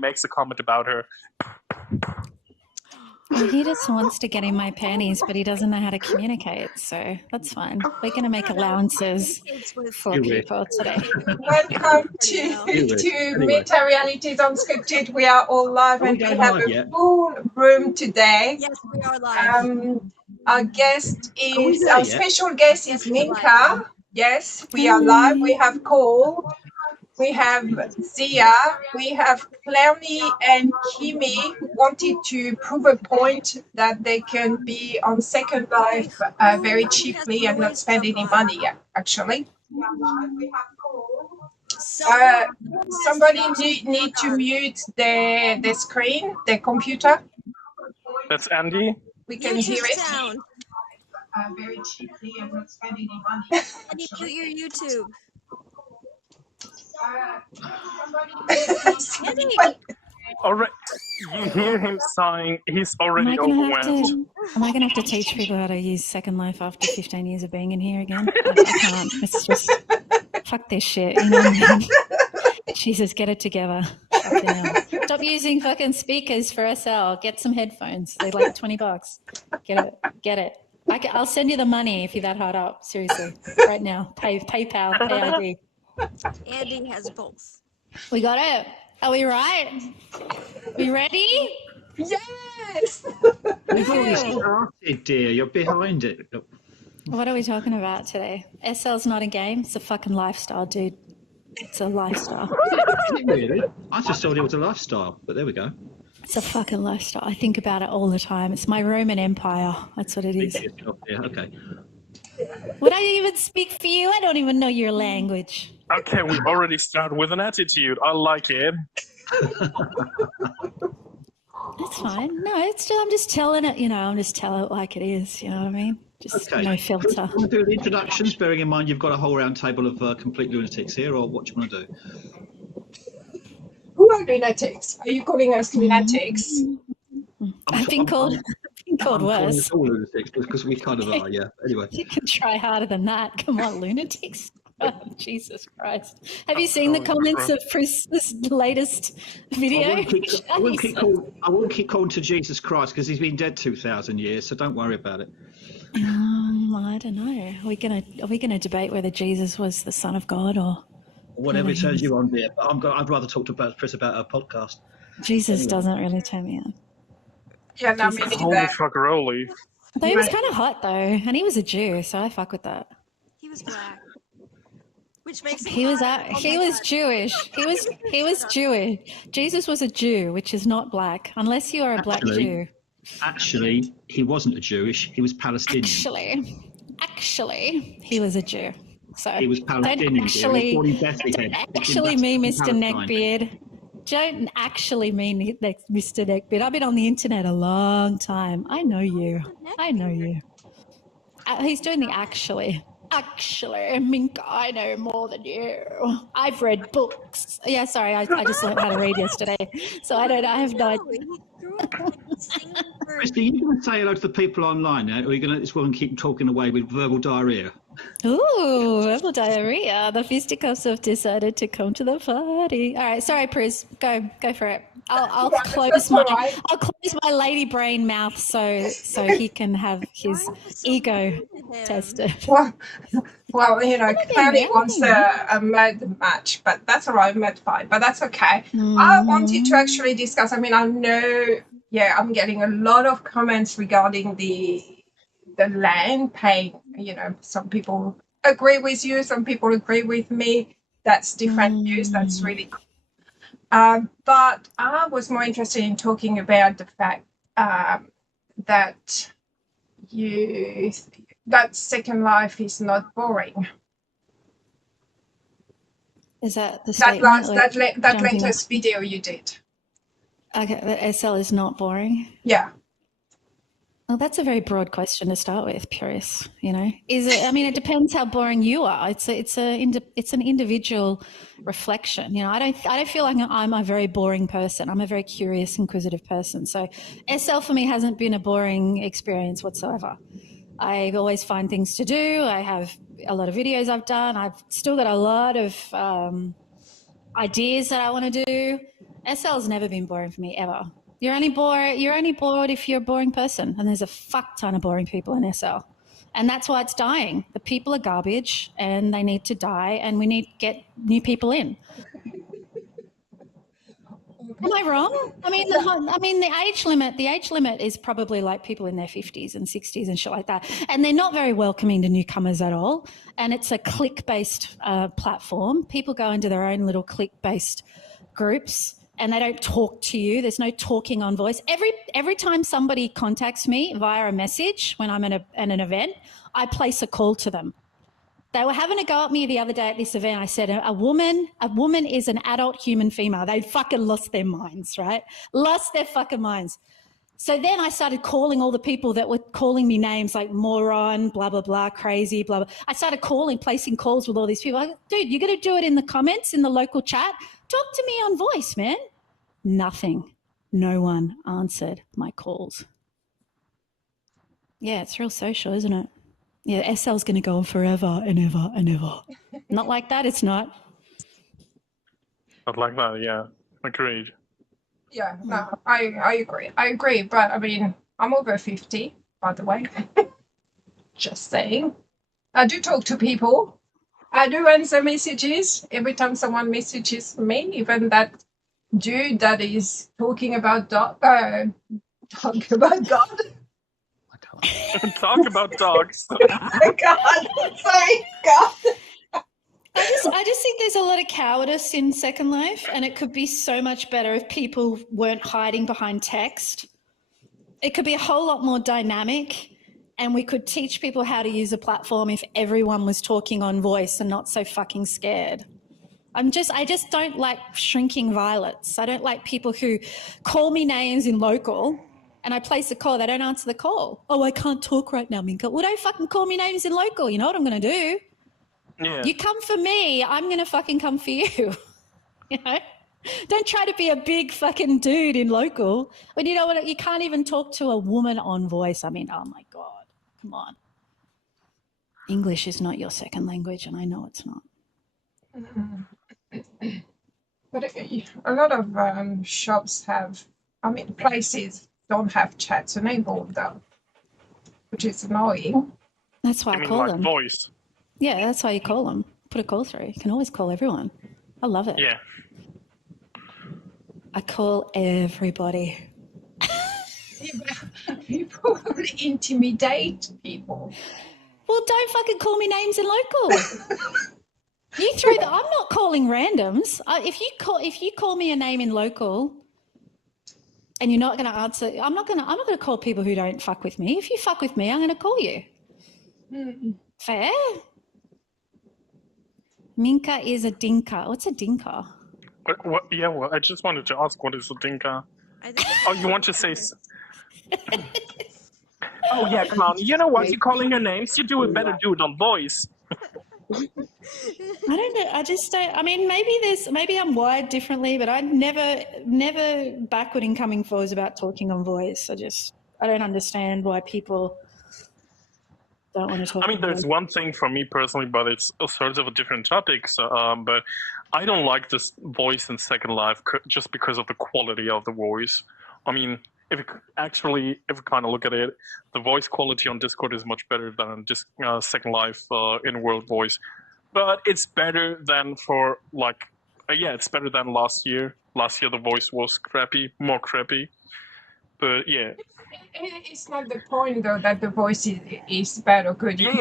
makes a comment about her. Well, he just wants to get in my panties, but he doesn't know how to communicate, so that's fine. We're going to make allowances for people today. Welcome to Meta Realities Unscripted. We are all live and we have a full room today. Yes, we are live. Our guest is, our special guest is Minka. Yes, we are live. We have Cole. We have Zia, we have Clownie and Kimi who wanted to prove a point that they can be on Second Life very cheaply and not spend any money, actually. Somebody need to mute the screen, the computer. That's Andy. We can hear it. Very cheaply and not spend any money. Andy, mute your YouTube. All right, you hear him sighing. He's already overwhelmed. Am I going to have to teach people how to use Second Life after 15 years of being in here again? I can't. It's just, fuck this shit. You know what I mean? Jesus, get it together. Stop using fucking speakers for SL. Get some headphones. They're like $20. Get it. I'll send you the money if you're that hard up. Seriously, right now. PayPal, PayID. Andy has both. We got it. Are we right? We ready? Yes. You've already started, dear. You're behind it. What are we talking about today? SL's not a game. It's a fucking lifestyle, dude. It's a lifestyle. Really? I just thought it was a lifestyle, but there we go. It's a fucking lifestyle. I think about it all the time. It's my Roman Empire. That's what it is. Yeah, okay. Would I even speak for you? I don't even know your language. Okay, we already start with an attitude. I like it. That's fine. No, I'm just telling it, I'm just telling it like it is, you know what I mean? Just no filter. Do you want to do the introductions, bearing in mind you've got a whole round table of complete lunatics here, or what do you want to do? Who are lunatics? Are you calling us lunatics? I've been called worse. All lunatics because we kind of are, yeah. Anyway. You can try harder than that. Come on, lunatics. Oh, Jesus Christ. Have you seen the comments of Chris's latest video? I won't keep calling to Jesus Christ because he's been dead 2,000 years, so don't worry about it. I don't know. Are we gonna debate whether Jesus was the Son of God or whatever turns you on, dear? But I'd rather talk to Chris about our podcast. Jesus doesn't really turn me on. Yeah, no, me holy fuckeroli. Though he was kind of hot though, and he was a Jew, so I fuck with that. He was black, which makes he was Jewish. He was Jewish. Jesus was a Jew, which is not black, unless you are a black Jew. Actually, he wasn't a Jewish. He was Palestinian. Actually, he was a Jew. So he was Palestinian. Don't actually mean Mr. Neckbeard. Don't actually mean Mr. Neckbeard. I've been on the internet a long time. I know you. He's doing the actually. Actually, Minka, I know more than you. I've read books. Yeah, sorry, I just learned how to read yesterday, so I have no idea. Christy, are you going to say hello to the people online now, or are you going to this woman keep talking away with verbal diarrhea? Ooh, verbal diarrhea. The fisticuffs have decided to come to the party. All right, sorry, Pris. Go for it. I'll close my lady brain mouth so he can have his ego tested. Well, Clownie wants a med match, but that's all right, med fight, but that's okay. I wanted to actually discuss, I know, I'm getting a lot of comments regarding the land paying, some people agree with you, some people agree with me. That's different views. That's really cool. But I was more interested in talking about the fact that Second Life is not boring. Is that the statement? That latest video you did? Okay, the SL is not boring. Yeah. Well, that's a very broad question to start with, Purist. Is it? I mean, it depends how boring you are. It's an individual reflection. I don't feel like I'm a very boring person. I'm a very curious, inquisitive person. So, SL for me hasn't been a boring experience whatsoever. I always find things to do. I have a lot of videos I've done. I've still got a lot of ideas that I want to do. SL's never been boring for me ever. You're only bored if you're a boring person, and there's a fuck ton of boring people in SL. And that's why it's dying. The people are garbage and they need to die, and we need to get new people in. Am I wrong? I mean, the age limit is probably like people in their 50s and 60s and shit like that. And they're not very welcoming to newcomers at all. And it's a click-based platform. People go into their own little click-based groups and they don't talk to you. There's no talking on voice. Every time somebody contacts me via a message when I'm at an event, I place a call to them. They were having a go at me the other day at this event. I said, a woman is an adult human female. They fucking lost their minds, right? Lost their fucking minds. So then I started calling all the people that were calling me names like moron, blah, blah, blah, crazy, blah, blah. I started placing calls with all these people. I go, dude, you're going to do it in the comments, in the local chat? Talk to me on voice, man. Nothing. No one answered my calls. Yeah, it's real social, isn't it? Yeah, SL's going to go on forever and ever and ever. Not like that, it's not. Not like that, yeah. Agreed. Yeah, no, I agree. I agree, but I mean, I'm over 50, by the way. Just saying. I do talk to people. I do answer messages every time someone messages me, even that dude that is talking about God. Talk about dogs. God, sorry, God. I just think there's a lot of cowardice in Second Life, and it could be so much better if people weren't hiding behind text. It could be a whole lot more dynamic, and we could teach people how to use a platform if everyone was talking on voice and not so fucking scared. I just don't like shrinking violets. I don't like people who call me names in local and I place a call, they don't answer the call. Oh, I can't talk right now, Minka. Well, don't fucking call me names in local. You know what I'm going to do? Yeah. You come for me, I'm going to fucking come for you. You know? Don't try to be a big fucking dude in local when you know what, you can't even talk to a woman on voice. I mean, oh my God, come on. English is not your second language, and I know it's not. But a lot of shops have, places don't have chats enabled though, which is annoying. That's why I call them. Voice? Yeah, that's why you call them. Put a call through. You can always call everyone. I love it. Yeah. I call everybody. People will intimidate people. Well, don't fucking call me names in local. You throw the. I'm not calling randoms. If you call me a name in local, and you're not going to answer, I'm not going to call people who don't fuck with me. If you fuck with me, I'm going to call you. Fair. Minka is a dinka. What's a dinka? What? Yeah. Well, I just wanted to ask, what is a dinka? Oh, you want to say? Oh yeah, Clownie. You know what? You're calling her names. You do it better. Do it on voice. I don't know. I just don't. I mean, maybe I'm wired differently, but I never backward and coming forwards about talking on voice. I don't understand why people don't want to talk. I mean, there's one thing for me personally, but it's a sort of a different topic. So, but I don't like this voice in Second Life just because of the quality of the voice. I mean, if you kind of look at it, the voice quality on Discord is much better than Second Life in World Voice. But it's better than it's better than last year. Last year the voice was more crappy. But yeah. It's not the point though that the voice is bad or good. You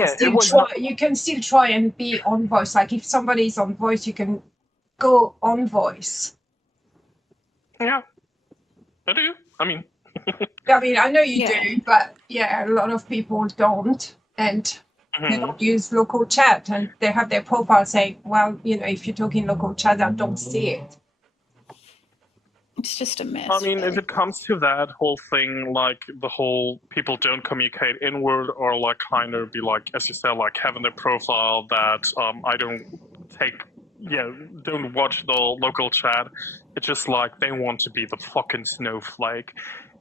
can still try and be on voice. Like if somebody is on voice, you can go on voice. Yeah, I do. I know you do, but yeah, a lot of people don't, and they don't use local chat, and they have their profile saying, well, if you're talking local chat, I don't see it. It's just a mess. I mean, if it comes to that whole thing, like the whole people don't communicate inward, or like kind of be like, as you said, like having their profile that I don't watch the local chat. It's just like they want to be the fucking snowflake.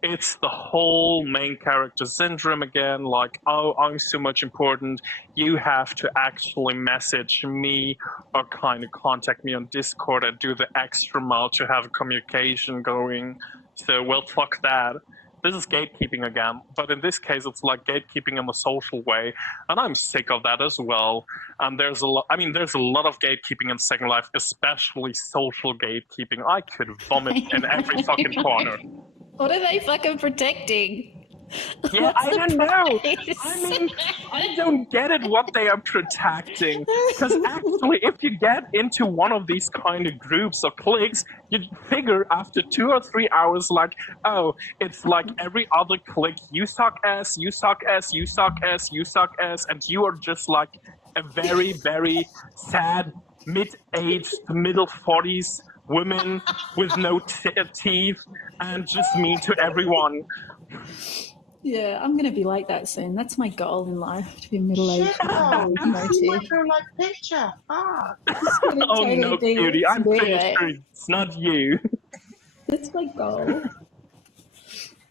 it's the whole main character syndrome again, like, oh, I'm so much important, you have to actually message me or kind of contact me on Discord and do the extra mile to have a communication going. So, well, fuck that. This is gatekeeping again, but in this case, it's like gatekeeping in a social way, and I'm sick of that as well. And there's a lot. I mean, there's a lot of gatekeeping in Second Life, especially social gatekeeping. I could vomit in every fucking corner. What are they fucking protecting? Yeah, What's I the don't know. price? I mean, I don't get it what they are protecting. Because actually, if you get into one of these kind of groups or cliques, you'd figure after 2 or 3 hours, like, oh, it's like every other clique. You suck ass, you suck ass, you suck ass, you suck ass, and you are just like a very, very sad, mid-aged, middle 40s woman with no teeth and just mean to everyone. Yeah, I'm going to be like that soon. That's my goal in life, to be middle-aged. Shit, oh, with you no see my teeth. real life picture. Ah. It's gonna Oh totally no, be cutie, I'm pretty weird. sure it's not you. That's my goal.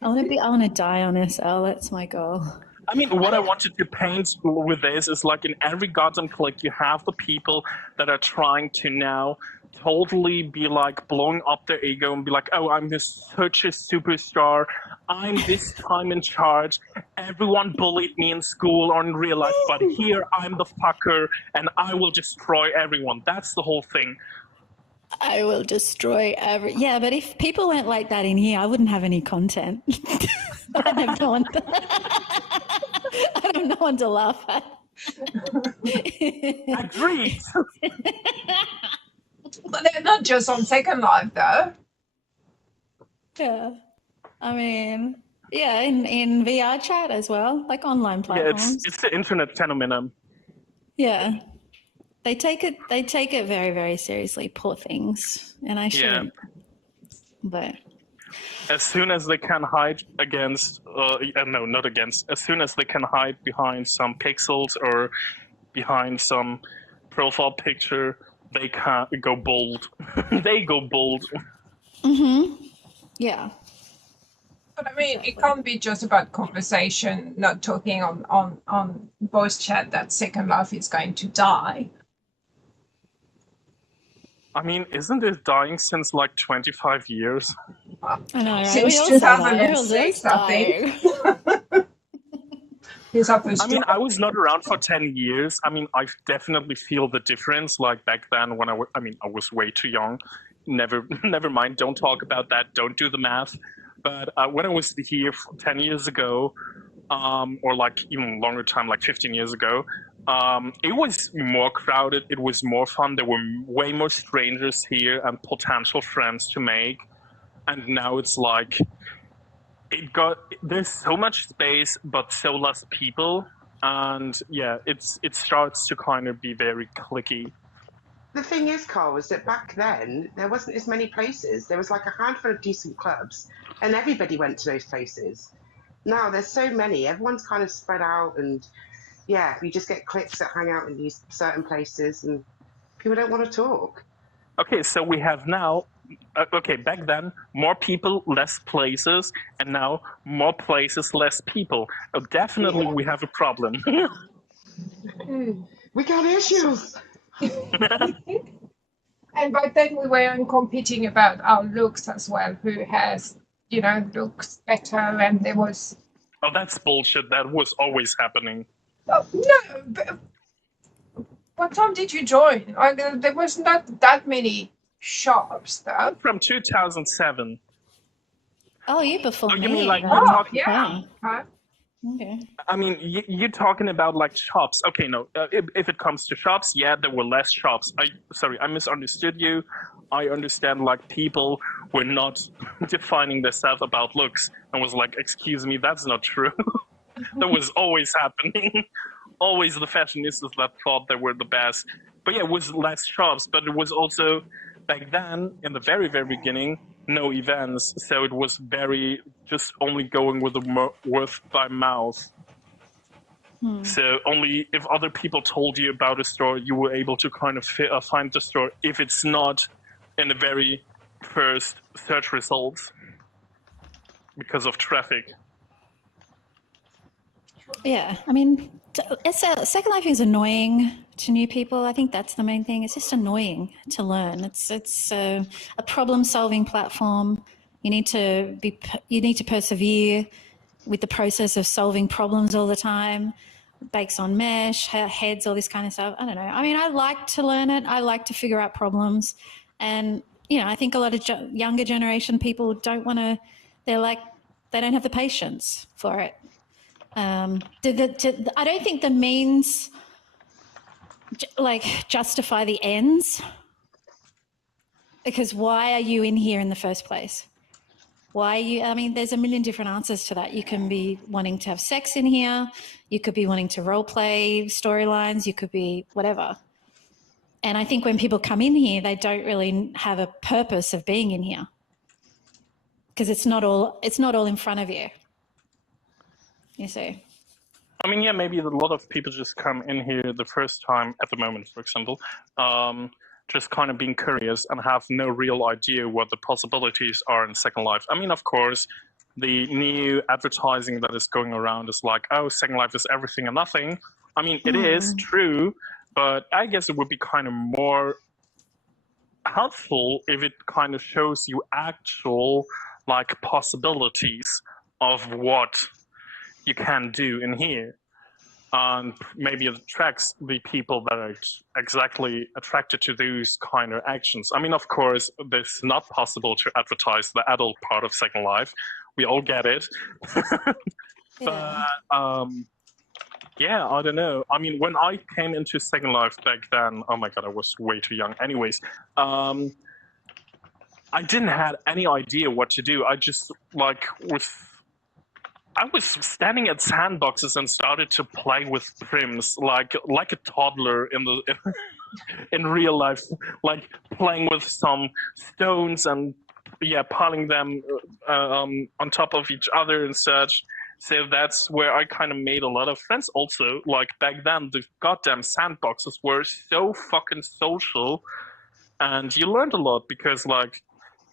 I want to die on SL. That's my goal. I mean, what I wanted to paint with this is like in every goddamn clique, you have the people that are trying to now totally be like blowing up their ego and be like, oh, I'm just such a superstar. I'm this time in charge. Everyone bullied me in school or in real life, but here I'm the fucker and I will destroy everyone. That's the whole thing. I will destroy every. Yeah, but if people weren't like that in here, I wouldn't have any content. I'd have no one. I don't know one to laugh at. Agreed. But they're not just on Second Life, though. Yeah, I mean, yeah, in VR chat as well, like online Yeah, platforms. it's the internet phenomenon. Yeah, they take it very, very seriously. Poor things, and I shouldn't. But as soon as they can hide against, no, not against, as soon as they can hide behind some pixels or behind some profile picture, they can't go bold. They go bold. yeah, But I mean, it can't be just about conversation, not talking on voice chat that Second Life is going to die. I mean, isn't it dying since like 25 years? I know, right? Since We all say that. 2006, We're all I think. dying. I mean, I was not around for 10 years. I mean, I definitely feel the difference. Like back then when I was way too young. Never mind. Don't talk about that. Don't do the math. But when I was here 10 years ago, or like even longer time, like 15 years ago, it was more crowded. It was more fun. There were way more strangers here and potential friends to make. And now it's like, there's so much space, but so less people. And yeah, it starts to kind of be very cliquey. The thing is, Carl, was that back then there wasn't as many places. There was like a handful of decent clubs, and everybody went to those places. Now there's so many. Everyone's kind of spread out, and yeah, you just get cliques that hang out in these certain places, and people don't want to talk. Okay, so we have now. Okay, back then, more people, less places, and now more places, less people. Definitely, we have a problem. We got issues. And back then we weren't competing about our looks as well. Who has, looks better? And there was. Oh, that's bullshit. That was always happening. Oh, no. But what time did you join? There was not that many shops, though. From 2007. Oh, you before You me. mean like we're Oh, talking? yeah. Huh? Okay. I mean, you're talking about like shops. Okay, no. If it comes to shops, yeah, there were less shops. Sorry, I misunderstood you. I understand like people were not defining themselves about looks and was like, excuse me, that's not true. That was always happening. Always the fashionistas that thought they were the best. But yeah, it was less shops, but it was also back then in the very, very beginning, no events. So it was very just only going with the word by mouth. So only if other people told you about a store, you were able to kind of find the store if it's not in the very first search results. because of traffic. Yeah, I mean, Second Life is annoying to new people. I think that's the main thing. It's just annoying to learn. It's a problem-solving platform. You need to persevere with the process of solving problems all the time. Bakes on mesh, heads, all this kind of stuff. I don't know. I mean, I like to learn it. I like to figure out problems, and I think a lot of younger generation people don't want to. They don't have the patience for it. I don't think the means justify the ends, because why are you in here in the first place? Why are you? I mean, there's a million different answers to that. You can be wanting to have sex in here. You could be wanting to role play storylines. You could be whatever. And I think when people come in here, they don't really have a purpose of being in here, because it's not all in front of you. You see. I mean, yeah, maybe a lot of people just come in here the first time, at the moment, for example, just kind of being curious and have no real idea what the possibilities are in Second Life. I mean, of course, the new advertising that is going around is like, oh, Second Life is everything and nothing. I mean, it is true, but I guess it would be kind of more helpful if it kind of shows you actual, possibilities of what you can do in here, and maybe it attracts the people that are exactly attracted to those kind of actions. I mean, of course, it's not possible to advertise the adult part of Second Life. We all get it. Yeah. But yeah, I don't know. I mean, when I came into Second Life back then, oh my god, I was way too young. Anyways, I didn't have any idea what to do. I just I was standing at sandboxes and started to play with prims like a toddler in real life, playing with some stones and piling them on top of each other and such. So that's where I kind of made a lot of friends. Also, back then, the goddamn sandboxes were so fucking social, and you learned a lot because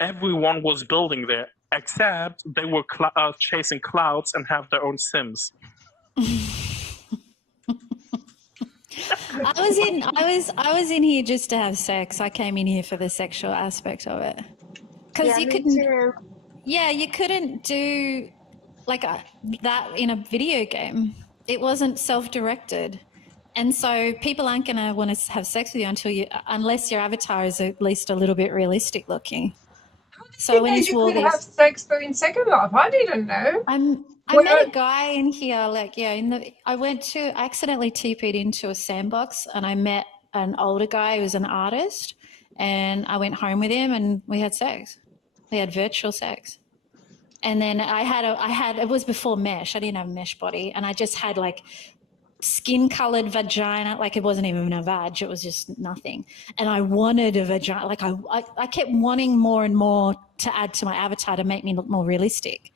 everyone was building there. Except they were chasing clouds and have their own Sims. I was in here just to have sex. I came in here for the sexual aspect of it, because you couldn't. Too. Yeah, you couldn't do that in a video game. It wasn't self-directed, and so people aren't going to want to have sex with you unless your avatar is at least a little bit realistic looking. So when you could have sex though in Second Life. I didn't know. I met a guy in here, I accidentally TP'd into a sandbox, and I met an older guy who was an artist, and I went home with him and we had sex. We had virtual sex. And then it was before mesh. I didn't have a mesh body, and I just had skin-colored vagina. It wasn't even a vag, it was just nothing. And I wanted a vagina. I kept wanting more and more to add to my avatar to make me look more realistic,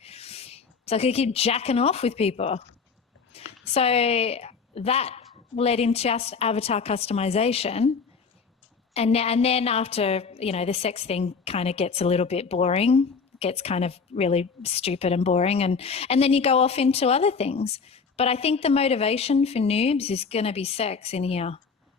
so I could keep jacking off with people. So that led into just avatar customization, and then after the sex thing kind of gets a little bit boring, gets kind of really stupid and boring, and then you go off into other things. But I think the motivation for noobs is going to be sex in here,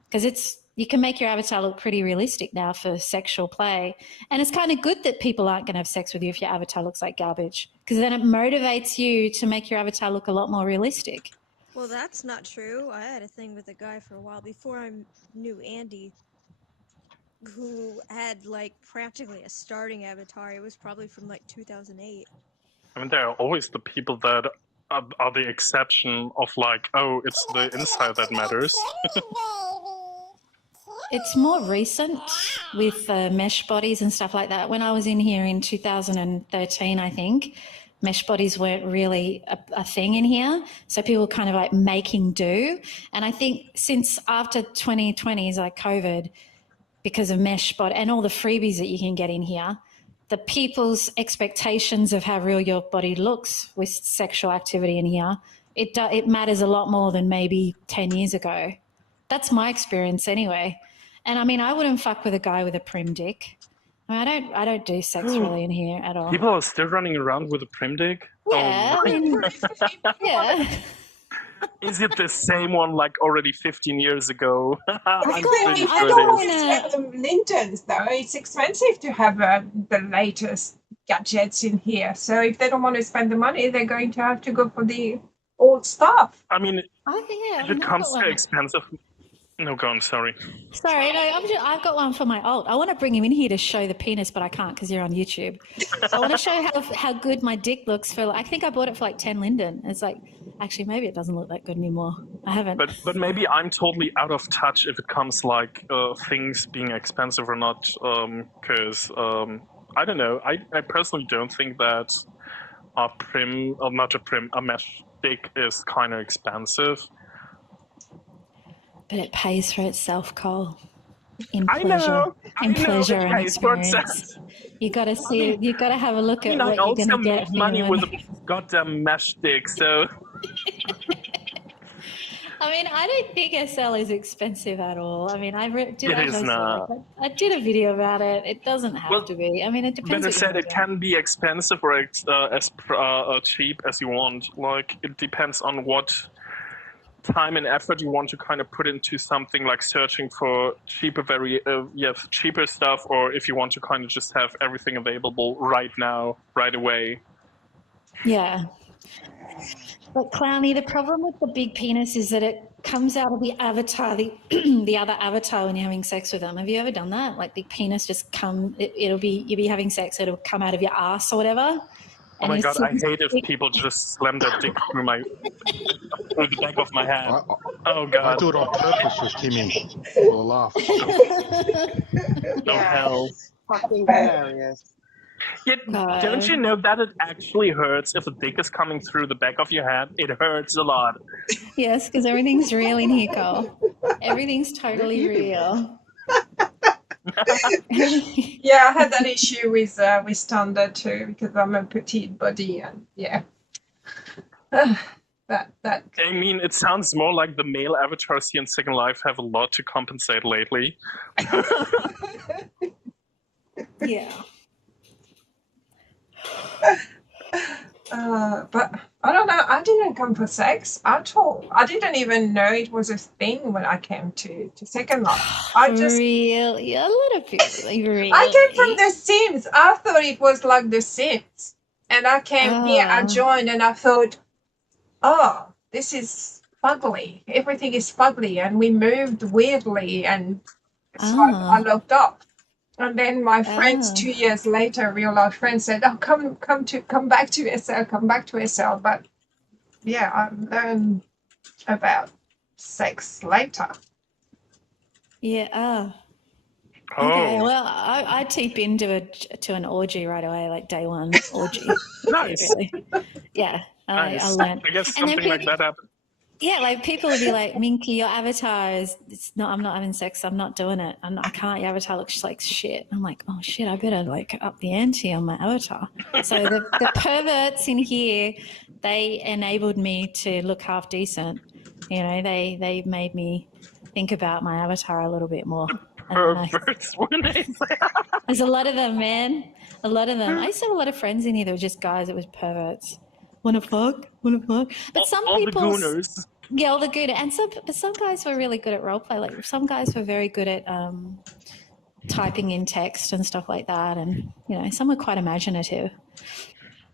because you can make your avatar look pretty realistic now for sexual play. And it's kind of good that people aren't going to have sex with you if your avatar looks like garbage, because then it motivates you to make your avatar look a lot more realistic. Well, that's not true. I had a thing with a guy for a while before I knew Andy, who had practically a starting avatar. It was probably from 2008. I mean, there are always the people that are the exception of it's the inside that matters. It's more recent with mesh bodies and stuff like that. When I was in here in 2013, I think, mesh bodies weren't really a thing in here. So people were kind of making do. And I think since after 2020s, COVID, because of mesh body and all the freebies that you can get in here, the people's expectations of how real your body looks with sexual activity in here, it matters a lot more than maybe 10 years ago. That's my experience anyway. And I mean, I wouldn't fuck with a guy with a prim dick. I don't do sex really in here at all. People are still running around with a prim dick? Yeah, Oh, I mean, yeah. is it the same one like already 15 years ago? I'm got pretty one. I sure don't it want is. to spend the Lindens though. It's expensive to have the latest gadgets in here. So if they don't want to spend the money, they're going to have to go for the old stuff. I mean, I think, yeah, if it comes to expensive... No, go on, sorry. Sorry, no, I've got one for my alt. I want to bring him in here to show the penis, but I can't because you're on YouTube. I want to show how good my dick looks for. I think I bought it for like 10 Linden. It's like, actually, maybe it doesn't look that good anymore. I haven't. But maybe I'm totally out of touch if it comes like things being expensive or not. Because I don't know. I personally don't think that a mesh dick is kind of expensive. But it pays for itself, Cole. In I pleasure, know. in pleasure it and pays for experience. itself. You got to see it. You got to have a look at I what you're also going to get. make money with a goddamn mesh dick, so. I mean, I don't think SL is expensive at all. I mean, I did a video about it. It doesn't have to be. I mean, it depends. Better said, it can be expensive or as cheap as you want. Like, it depends on what time and effort you want to kind of put into something, like searching for cheaper cheaper stuff, or if you want to kind of just have everything available right now, right away. Yeah. But Clownie, the problem with the big penis is that it comes out of the avatar, the other avatar when you're having sex with them. Have you ever done that? Like the penis just you'll be having sex, it'll come out of your ass or whatever. Oh my god, I hate if people just slam their dick through the back of my head. Oh god. I do it on purpose with Timmy for a laugh. No hell. Fucking hilarious. Yet, don't you know that it actually hurts if a dick is coming through the back of your head? It hurts a lot. Yes, because everything's real in here, Cole. Everything's totally real. Yeah, I had that issue with Standard too because I'm a petite body and yeah. that. I mean, it sounds more like the male avatars here in Second Life have a lot to compensate lately. Yeah. But I don't know. I didn't come for sex at all. I didn't even know it was a thing when I came to Second Life. Really? A lot of people. Really? I came from The Sims. I thought it was like The Sims. And I came here, I joined, and I thought, oh, this is fugly. Everything is fugly. And we moved weirdly. And so I looked up. And then my friends 2 years later, real life friends said, oh, come back to SL, come back to SL. But yeah, I learned about sex later. Yeah. Okay, well, I tip into an orgy right away, like day one orgy. Nice. Really. Yeah, nice. I learned. I guess something like that happened. Yeah, like people would be like, Minky, your avatar I'm not having sex, I'm not doing it. I can't, your avatar looks like shit. I'm like, oh shit, I better like up the ante on my avatar. So the perverts in here, they enabled me to look half decent. You know, they made me think about my avatar a little bit more. Perverts, what did they say? There's a lot of them, man. A lot of them. I used to have a lot of friends in here that were just guys that was perverts. Wanna fuck? But some people, all the gooners. Yeah, all the good, and some guys were really good at role play. Like some guys were very good at typing in text and stuff like that, and you know, some were quite imaginative.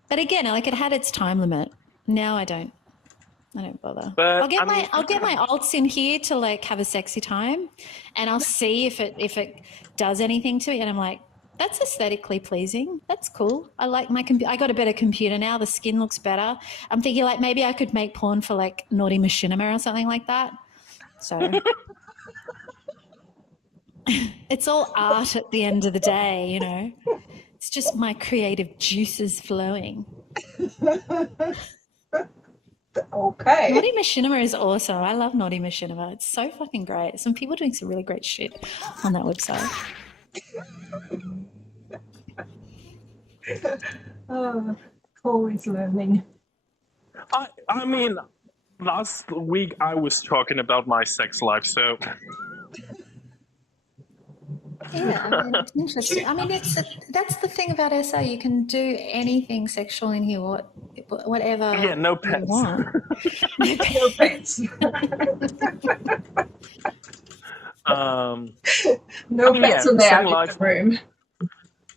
But again, like it had its time limit. Now I don't bother. But, I'll get my alts in here to like have a sexy time, and I'll see if it does anything to me, and I'm like, that's aesthetically pleasing. That's cool. I like my I got a better computer now. The skin looks better. I'm thinking like maybe I could make porn for like Naughty Machinima or something like that. So it's all art at the end of the day, you know. It's just my creative juices flowing. Okay. Naughty Machinima is awesome. I love Naughty Machinima. It's so fucking great. Some people doing some really great shit on that website. Always learning. I mean, last week I was talking about my sex life, so Yeah, I mean, it's interesting. I mean, that's the thing about SA. You can do anything sexual in here, whatever Yeah, no you pets. want. No pets. No pets allowed in the room.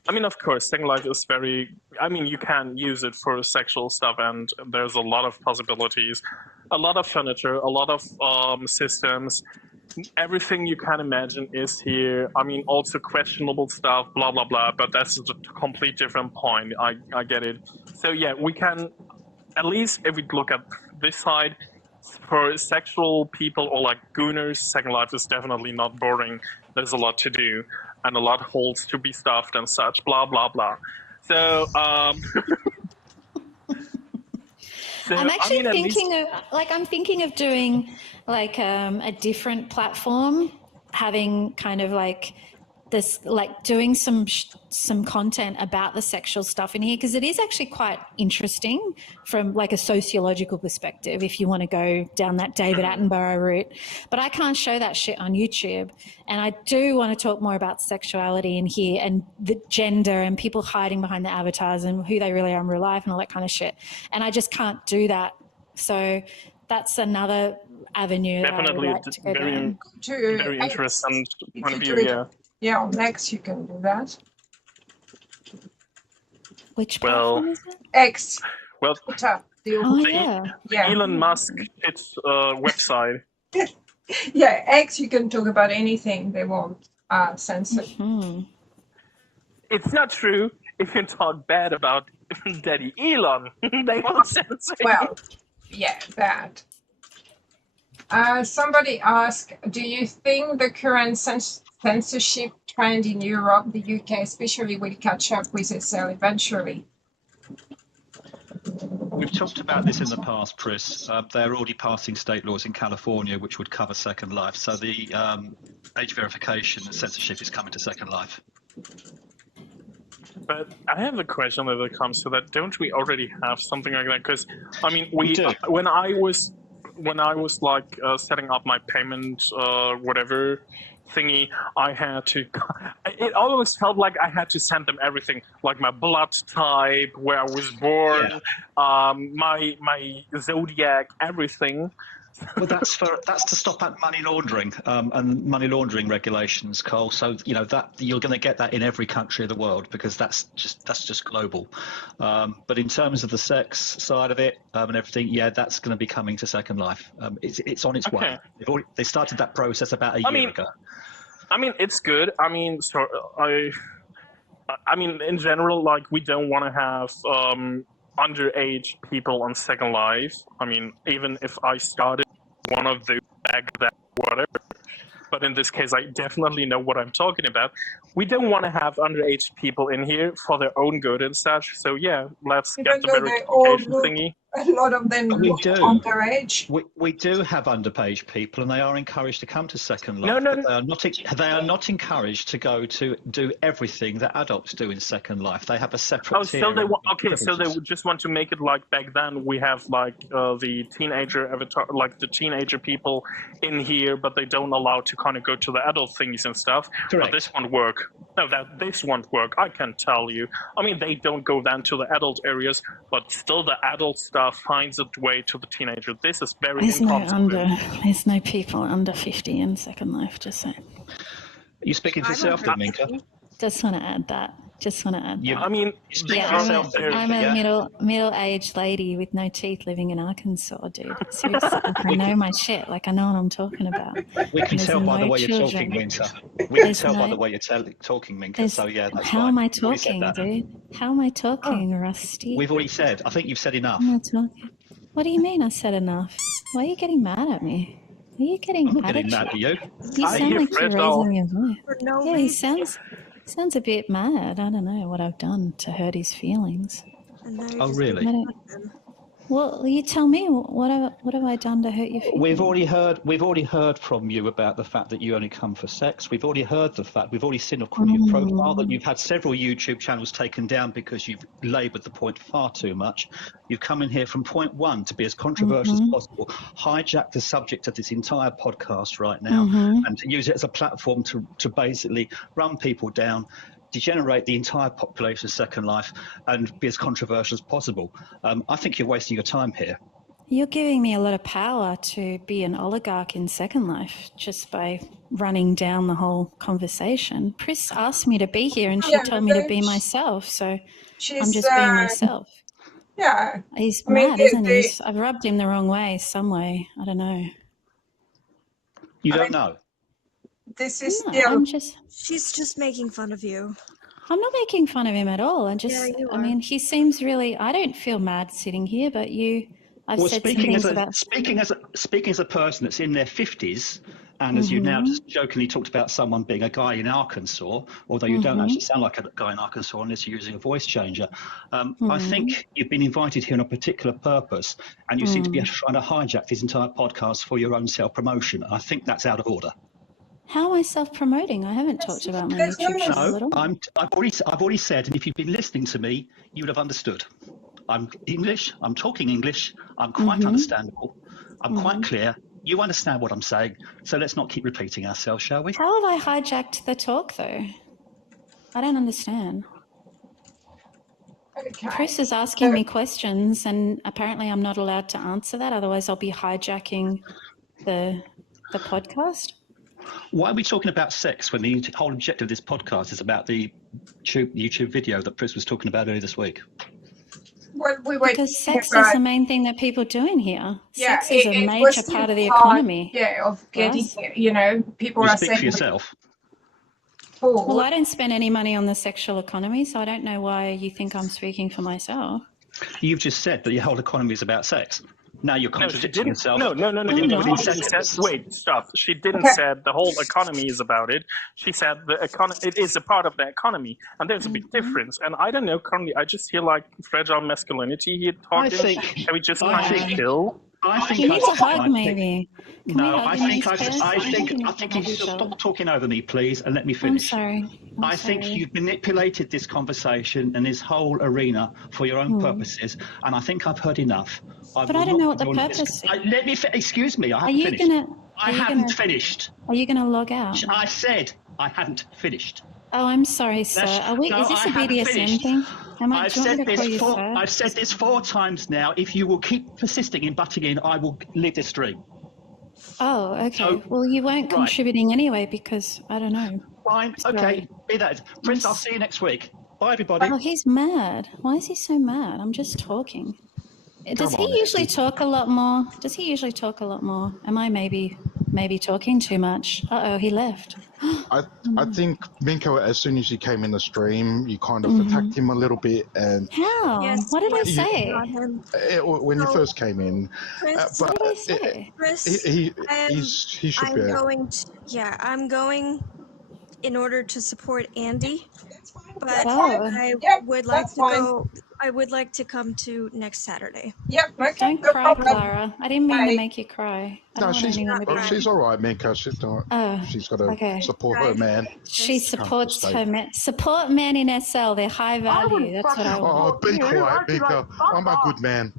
I mean, of course, Second Life is very. I mean, you can use it for sexual stuff, and there's a lot of possibilities, a lot of furniture, a lot of systems. Everything you can imagine is here. I mean, also questionable stuff, blah blah blah. But that's a complete different point. I get it. So yeah, we can at least if we look at this side. For sexual people or like gooners, Second Life is definitely not boring. There's a lot to do and a lot of holes to be stuffed and such, blah, blah, blah. So, I'm actually thinking of doing like a different platform, having kind of like this, like doing some content about the sexual stuff in here, because it is actually quite interesting from like a sociological perspective if you want to go down that David Attenborough route. But I can't show that shit on YouTube, and I do want to talk more about sexuality in here and the gender and people hiding behind the avatars and who they really are in real life and all that kind of shit, and I just can't do that. So that's another avenue definitely that I would like to go down. Very interesting point of view. Yeah, on X you can do that. Which platform is it? X. Well, Twitter. Elon Musk, its website. Yeah, X you can talk about anything they want censored. Mm-hmm. It's not true. If you talk bad about Daddy Elon, they won't censor you. Well, yeah, bad. Somebody asked, do you think the current censorship trend in Europe, the UK especially, will catch up with SL eventually? We've talked about this in the past, Chris. They're already passing state laws in California which would cover Second Life. So the age verification and censorship is coming to Second Life. But I have a question when it comes to that. Don't we already have something like that? Because I mean, we do. When I was like setting up my payment whatever thingy, I had to. It always felt like I had to send them everything, like my blood type, where I was born, my zodiac, everything. Well, that's to stop money laundering and money laundering regulations, Cole. So that you're going to get that in every country of the world because that's just global. But in terms of the sex side of it and everything, yeah, that's going to be coming to Second Life. It's on its way. They started that process about a year ago. I mean, it's good. I mean, I mean, in general, like we don't want to have underage people on Second Life. I mean, even if I started one of those back then, whatever. But in this case, I definitely know what I'm talking about. We don't want to have underage people in here for their own good and such. So yeah, let's get the verification thingy. A lot of them look underage. We do have underage people, and they are encouraged to come to Second Life. No. They are not encouraged to go to do everything that adults do in Second Life. They have a separate. So they just want to make it like back then. We have like the teenager avatar, like the teenager people in here, but they don't allow to kind of go to the adult things and stuff. Correct. But this won't work. No, this won't work. I can tell you. I mean, they don't go down to the adult areas, but still the adult stuff finds its way to the teenager. This is very inconsequent. There's no people under 50 in Second Life, just saying. Are you speaking to yourself, Minka? Just want to add that. I mean, I'm a middle-aged lady with no teeth living in Arkansas, dude. Seriously, I know my shit. Like, I know what I'm talking about. We can tell by the way you're talking, Minka. We can tell by the way you're talking, Minka. So yeah, that's How am I talking, dude? How am I talking, Rusty? We've already said. I think you've said enough. I'm not talking. What do you mean I said enough? Why are you getting mad at me? Are you getting mad at you? You sound like you're raising your voice. Yeah, he sounds a bit mad. I don't know what I've done to hurt his feelings. Oh, really? Well, you tell me. What have I done to hurt your feelings? We've already heard from you about the fact that you only come for sex. We've already heard the fact. We've already seen on your profile that you've had several YouTube channels taken down because you've laboured the point far too much. You've come in here from point one to be as controversial as possible, hijack the subject of this entire podcast right now, and to use it as a platform to basically run people down, degenerate the entire population of Second Life, and be as controversial as possible. I think you're wasting your time here. You're giving me a lot of power to be an oligarch in Second Life just by running down the whole conversation. Pris asked me to be here and she told me to be myself, so I'm just being myself. Yeah. He's mad, isn't he? I've rubbed him the wrong way, some way. I don't know. You don't know? This is She's just making fun of you. I'm not making fun of him at all. I mean, he seems really. I don't feel mad sitting here, but I've said some things about speaking as a person that's in their 50s, and as you now just jokingly talked about someone being a guy in Arkansas, although you don't actually sound like a guy in Arkansas unless you're using a voice changer. I think you've been invited here on a particular purpose, and you seem to be trying to hijack this entire podcast for your own self-promotion. I think that's out of order. How am I self-promoting? I haven't talked about my YouTube channel at all. I've already said, and if you've been listening to me, you would have understood. I'm English. I'm talking English. I'm quite understandable. I'm quite clear. You understand what I'm saying. So let's not keep repeating ourselves, shall we? How have I hijacked the talk, though? I don't understand. Okay. Chris is asking me questions, and apparently I'm not allowed to answer that. Otherwise, I'll be hijacking the podcast. Why are we talking about sex when the whole objective of this podcast is about the YouTube video that Chris was talking about earlier this week? Because sex is the main thing that people do in here. Yeah, sex is a major part of the economy. Yeah, of getting, people you are speak saying for yourself. Well, I don't spend any money on the sexual economy, so I don't know why you think I'm speaking for myself. You've just said that your whole economy is about sex. Now you're contradicting yourself. No. Wait, stop. She didn't say the whole economy is about it. She said it is a part of the economy, and there's a big difference. And I don't know. Currently, I just hear like fragile masculinity here talking. Can we just kind of chill? I think you need to hug, maybe. I think you should stop talking over me, please, and let me finish. I'm sorry. I think you've manipulated this conversation and this whole arena for your own purposes, and I think I've heard enough. But I don't know what the purpose is. Let me excuse me. I haven't finished. I haven't finished. Are you going to log out? I said I hadn't finished. Oh, I'm sorry, sir. Is this a BDSM thing? I've said this 4 times now. If you will keep persisting in butting in, I will leave this stream. Oh, okay. So, well, you weren't contributing anyway because I don't know. Fine. Okay. Be that. Prince, I'll see you next week. Bye, everybody. Oh, he's mad. Why is he so mad? I'm just talking. Does he usually talk a lot more? Am I maybe talking too much? Uh-oh, he left. I think, Minka, as soon as you came in the stream, you kind of attacked him a little bit. And How? What did I say? When you first came in. Chris, what did I say? Chris, he should be. I'm going in order to support Andy. But I would like to come to next Saturday. Yep. Okay. Don't cry, Clara. I didn't mean to make you cry. She's all right, Minka. She's got to support her man. She supports her man. Support men in SL. They're high value. That's what I want. Oh, be quiet, Minka. I'm a good man.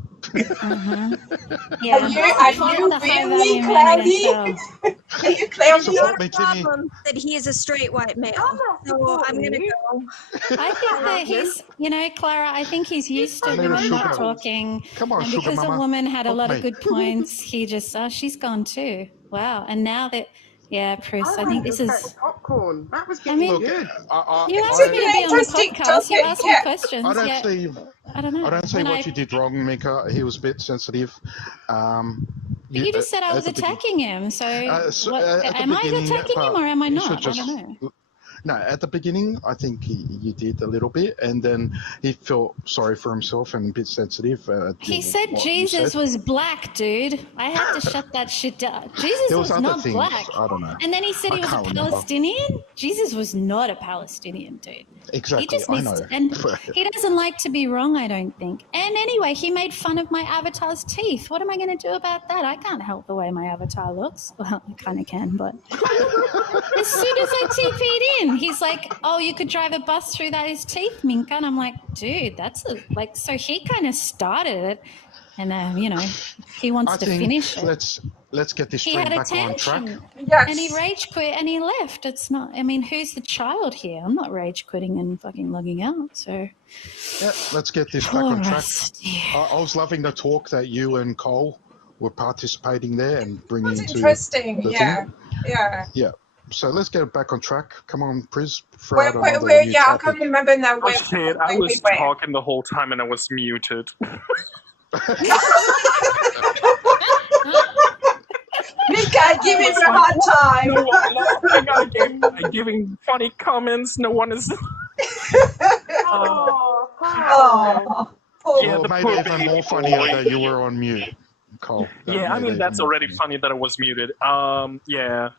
Yeah, are you really, Clownie? Are you Clownie? That he is a straight white male. So I'm going to go. I think that he's, Clara, I think he's used to women not talking. Come on, and because a woman had a lot of good points, he just, she's gone too. Wow. And now that, Pris, I think this is... Popcorn. That was good. You asked me to be on the podcast. You asked me questions. I don't know. I don't see what you did wrong, Minka. He was a bit sensitive. You just said I was attacking him. So am I attacking him or am I not? I don't know. No, at the beginning, I think you did a little bit, and then he felt sorry for himself and a bit sensitive. He said Jesus was black, dude. I had to shut that shit down. Jesus There was other not things. black. I don't know. And then he said I he was a can't remember. Palestinian. Jesus was not a Palestinian, dude. Exactly, He just I needs know. to, and he doesn't like to be wrong, I don't think. And anyway, he made fun of my avatar's teeth. What am I going to do about that? I can't help the way my avatar looks. Well, I kind of can, but as soon as I TP'd in, he's like, "Oh, you could drive a bus through his teeth, Minka." And I'm like, "Dude, that's so he kind of started it, and you know, he wants to finish it." Let's get this He stream had a back on track. tantrum, Yes. and he rage quit, and he left. It's not. I mean, who's the child here? I'm not rage quitting and fucking logging out. So, Yeah, let's get this back on track. I was loving the talk that you and Cole were participating there and bringing That's into interesting. the Yeah, thing. yeah. Yeah. So let's get it back on track. Come on, Priz. Where, yeah, I can't remember now. Oh shit, I was talking the whole time and I was muted. Minka, give him a hard time. No one laughing, giving funny comments, no one is... Oh, yeah, well, made it even more funnier that you were on mute, Cole. Yeah, I mean, that's already funny that I was muted. Yeah.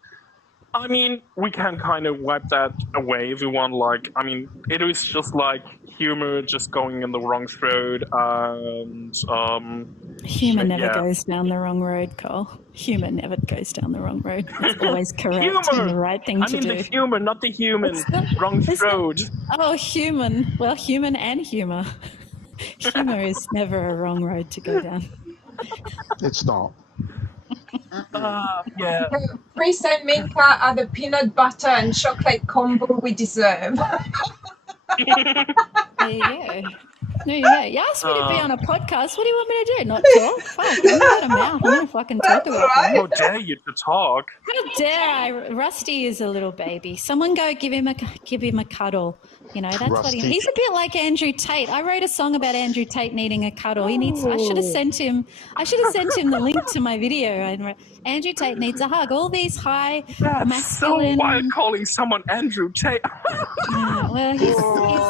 I mean, we can kind of wipe that away if we want. Like, I mean, it was just like humor just going in the wrong throat, and humor never goes down the wrong road, Cole. Humor never goes down the wrong road. It's always correct and the right thing to do. I mean, the humor, not the human. Wrong throat. Oh, human. Well, human and humor. Humor is never a wrong road to go down. It's not. Yeah. Chris and Minka are the peanut butter and chocolate combo we deserve. There you go. There you go. You asked me to be on a podcast. What do you want me to do? Not talk? Fuck, I'm not a mouth. I'm going to fucking talk about it. How dare you to talk? How dare I? Rusty is a little baby. Someone go give him a cuddle. You know, that's what he's a bit like Andrew Tate. I wrote a song about Andrew Tate needing a cuddle. I should have sent him the link to my video. Andrew Tate needs a hug. All these high masculine. So wild calling someone Andrew Tate. Well,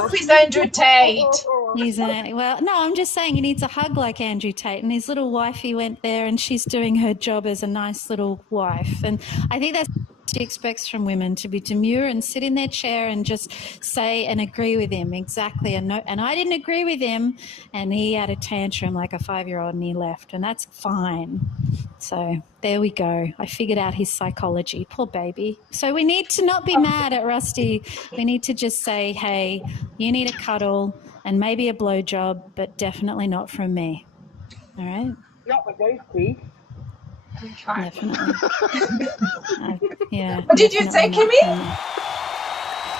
he's Andrew Tate. I'm just saying he needs a hug like Andrew Tate, and his little wifey went there and she's doing her job as a nice little wife. And I think that's what she expects from women, to be demure and sit in their chair and just say and agree with him. Exactly. And I didn't agree with him, and he had a tantrum like a 5-year-old and he left, and that's fine. So there we go. I figured out his psychology. Poor baby. So we need to not be mad at Rusty. We need to just say, hey, you need a cuddle and maybe a blowjob, but definitely not from me. All right? Not with those teeth. Definitely. Yeah. What did you say, Kimmy?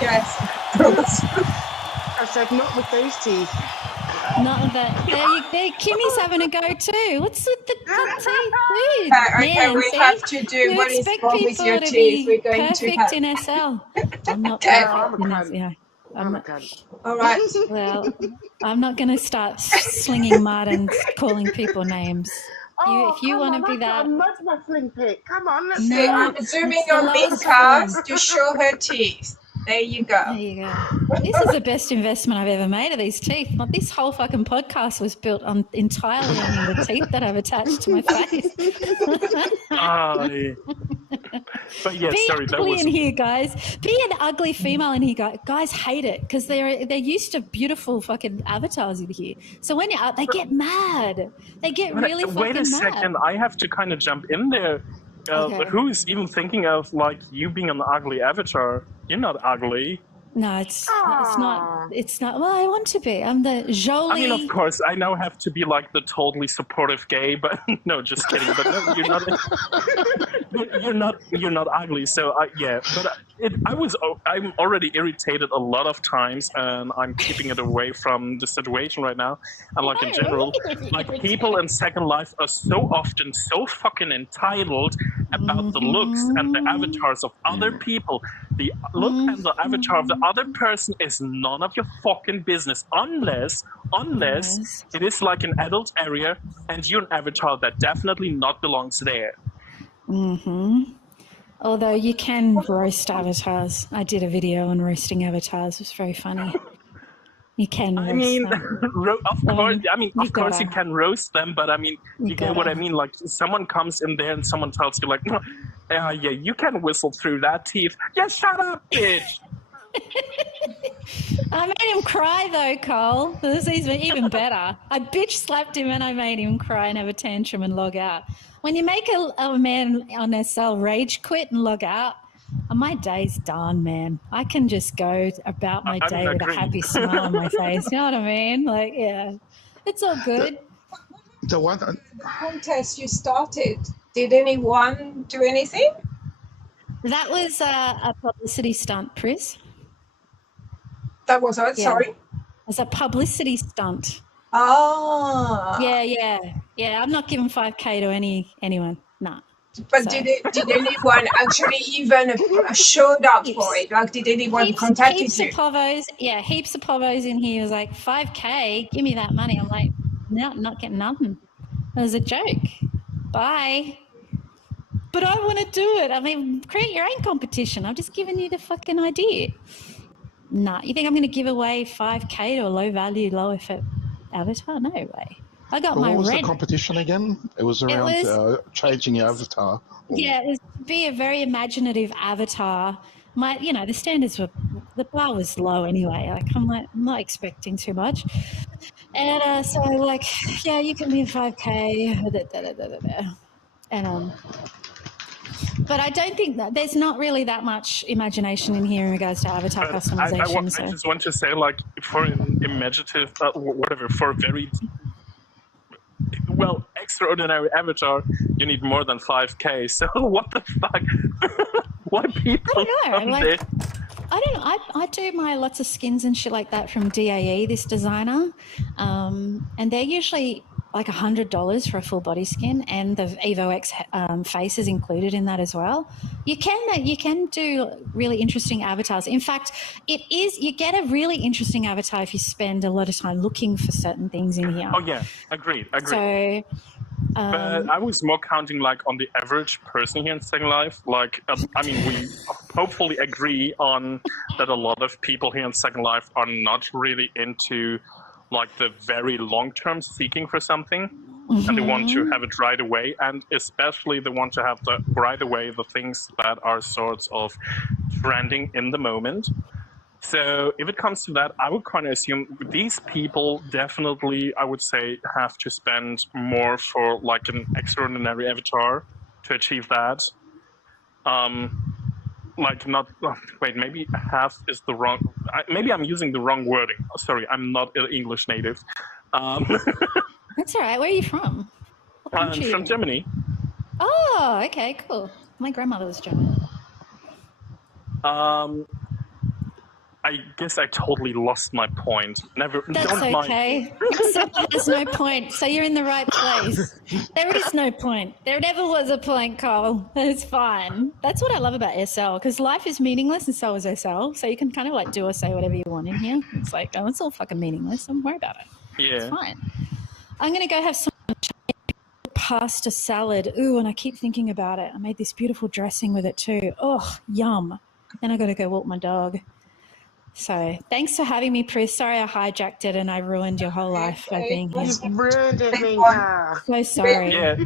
Yes. I said not with those teeth. Not that. There, Kimmy's having a go too. What's with the teeth? Okay, we have to do what is wrong with your teeth. We're going to have... perfect in SL. I'm not perfect. I'm not. All right. Well, I'm not going to start slinging mud and calling people names. If you want to be that, mud wrestling pic. Come on, let's see. I'm zooming on Minka to show her teeth. There you go. There you go. This is the best investment I've ever made of these teeth. Like, this whole fucking podcast was built entirely on the teeth that I've attached to my face. But yeah, be sorry, ugly in here, guys. Be an ugly female in here, guys. Hate it because they're used to beautiful fucking avatars in here. So when you're out, they get mad. They get really fucking mad. Wait a second, I have to kind of jump in there. Okay. Who is even thinking of like you being an ugly avatar? You're not ugly. No, it's not. It's not. Well, I want to be. I'm the jolie. I mean, of course, I now have to be like the totally supportive gay, but no, just kidding. But no, you're not. You're not ugly. So yeah, but I'm already irritated a lot of times, and I'm keeping it away from the situation right now. And like in general, like people in Second Life are so often so fucking entitled about the looks and the avatars of other people. The look and the avatar of the other person is none of your fucking business unless it is like an adult area and you're an avatar that definitely not belongs there. Although you can roast avatars. I did a video on roasting avatars. It was very funny. You can roast I mean, them. of course. I mean, you of course gotta. you can roast them, but I mean, you get what I mean. Like, someone comes in there and someone tells you, like, yeah, you can whistle through that teeth. Yeah, shut up, bitch. I made him cry though, Cole. This is even better. I bitch slapped him and I made him cry and have a tantrum and log out. When you make a man on SL rage quit and log out, my day's done, man. I can just go about my day with a happy smile on my face. You know what I mean? Like, yeah, it's all good. The one contest you started, did anyone do anything? That was a publicity stunt, Pris. That was what? Yeah. Sorry? It was a publicity stunt. Ah. Yeah. I'm not giving 5K to anyone. Nah. But did anyone actually even showed up for it? Like, did anyone contact you? Heaps of povos in here. Was like, 5K, give me that money. I'm like, no, not getting nothing. It was a joke. Bye. But I want to do it. I mean, create your own competition. I'm just giving you the fucking idea. Nah, you think I'm going to give away 5K to a low-value, low-effort avatar? No way. I got my What was rent. the competition again? It was around changing your avatar. Yeah, it was to be a very imaginative avatar. The standards were, the bar was low anyway. Like, I'm not expecting too much. And so, like, yeah, you can win 5K. And but I don't think that there's not really that much imagination in here in regards to avatar customization. I just want to say, like, for an imaginative, for a very extraordinary avatar, you need more than 5K. So what the fuck? Why people? I don't know. I don't know. I do my lots of skins and shit like that from DAE, this designer, and they're usually like $100 for a full body skin, and the Evo X face is included in that as well. You can do really interesting avatars. In fact, you get a really interesting avatar if you spend a lot of time looking for certain things in here. Oh yeah, agreed. So. But I was more counting like on the average person here in Second Life. Like, I mean, we hopefully agree on that a lot of people here in Second Life are not really into like the very long-term seeking for something, and they want to have it right away, and especially they want to have right away the things that are sorts of trending in the moment. So if it comes to that, I would kind of assume these people definitely, I would say, have to spend more for like an extraordinary avatar to achieve that. Maybe half is the wrong. Maybe I'm using the wrong wording. Sorry, I'm not an English native. That's all right. Where are you from? I'm from Germany. Oh, okay, cool. My grandmother was German. I guess I totally lost my point. That's don't okay. There's no point. So you're in the right place. There is no point. There never was a point, Cole. It's fine. That's what I love about SL, because life is meaningless and so is SL. So you can kind of like do or say whatever you want in here. It's like, oh, it's all fucking meaningless. Don't worry about it. Yeah. It's fine. I'm going to go have some pasta salad. Ooh, and I keep thinking about it. I made this beautiful dressing with it too. Oh, yum. Then I got to go walk my dog. So thanks for having me, Pris. Sorry I hijacked it and I ruined your whole life by being here. You ruined it, Minka. So sorry. Yeah,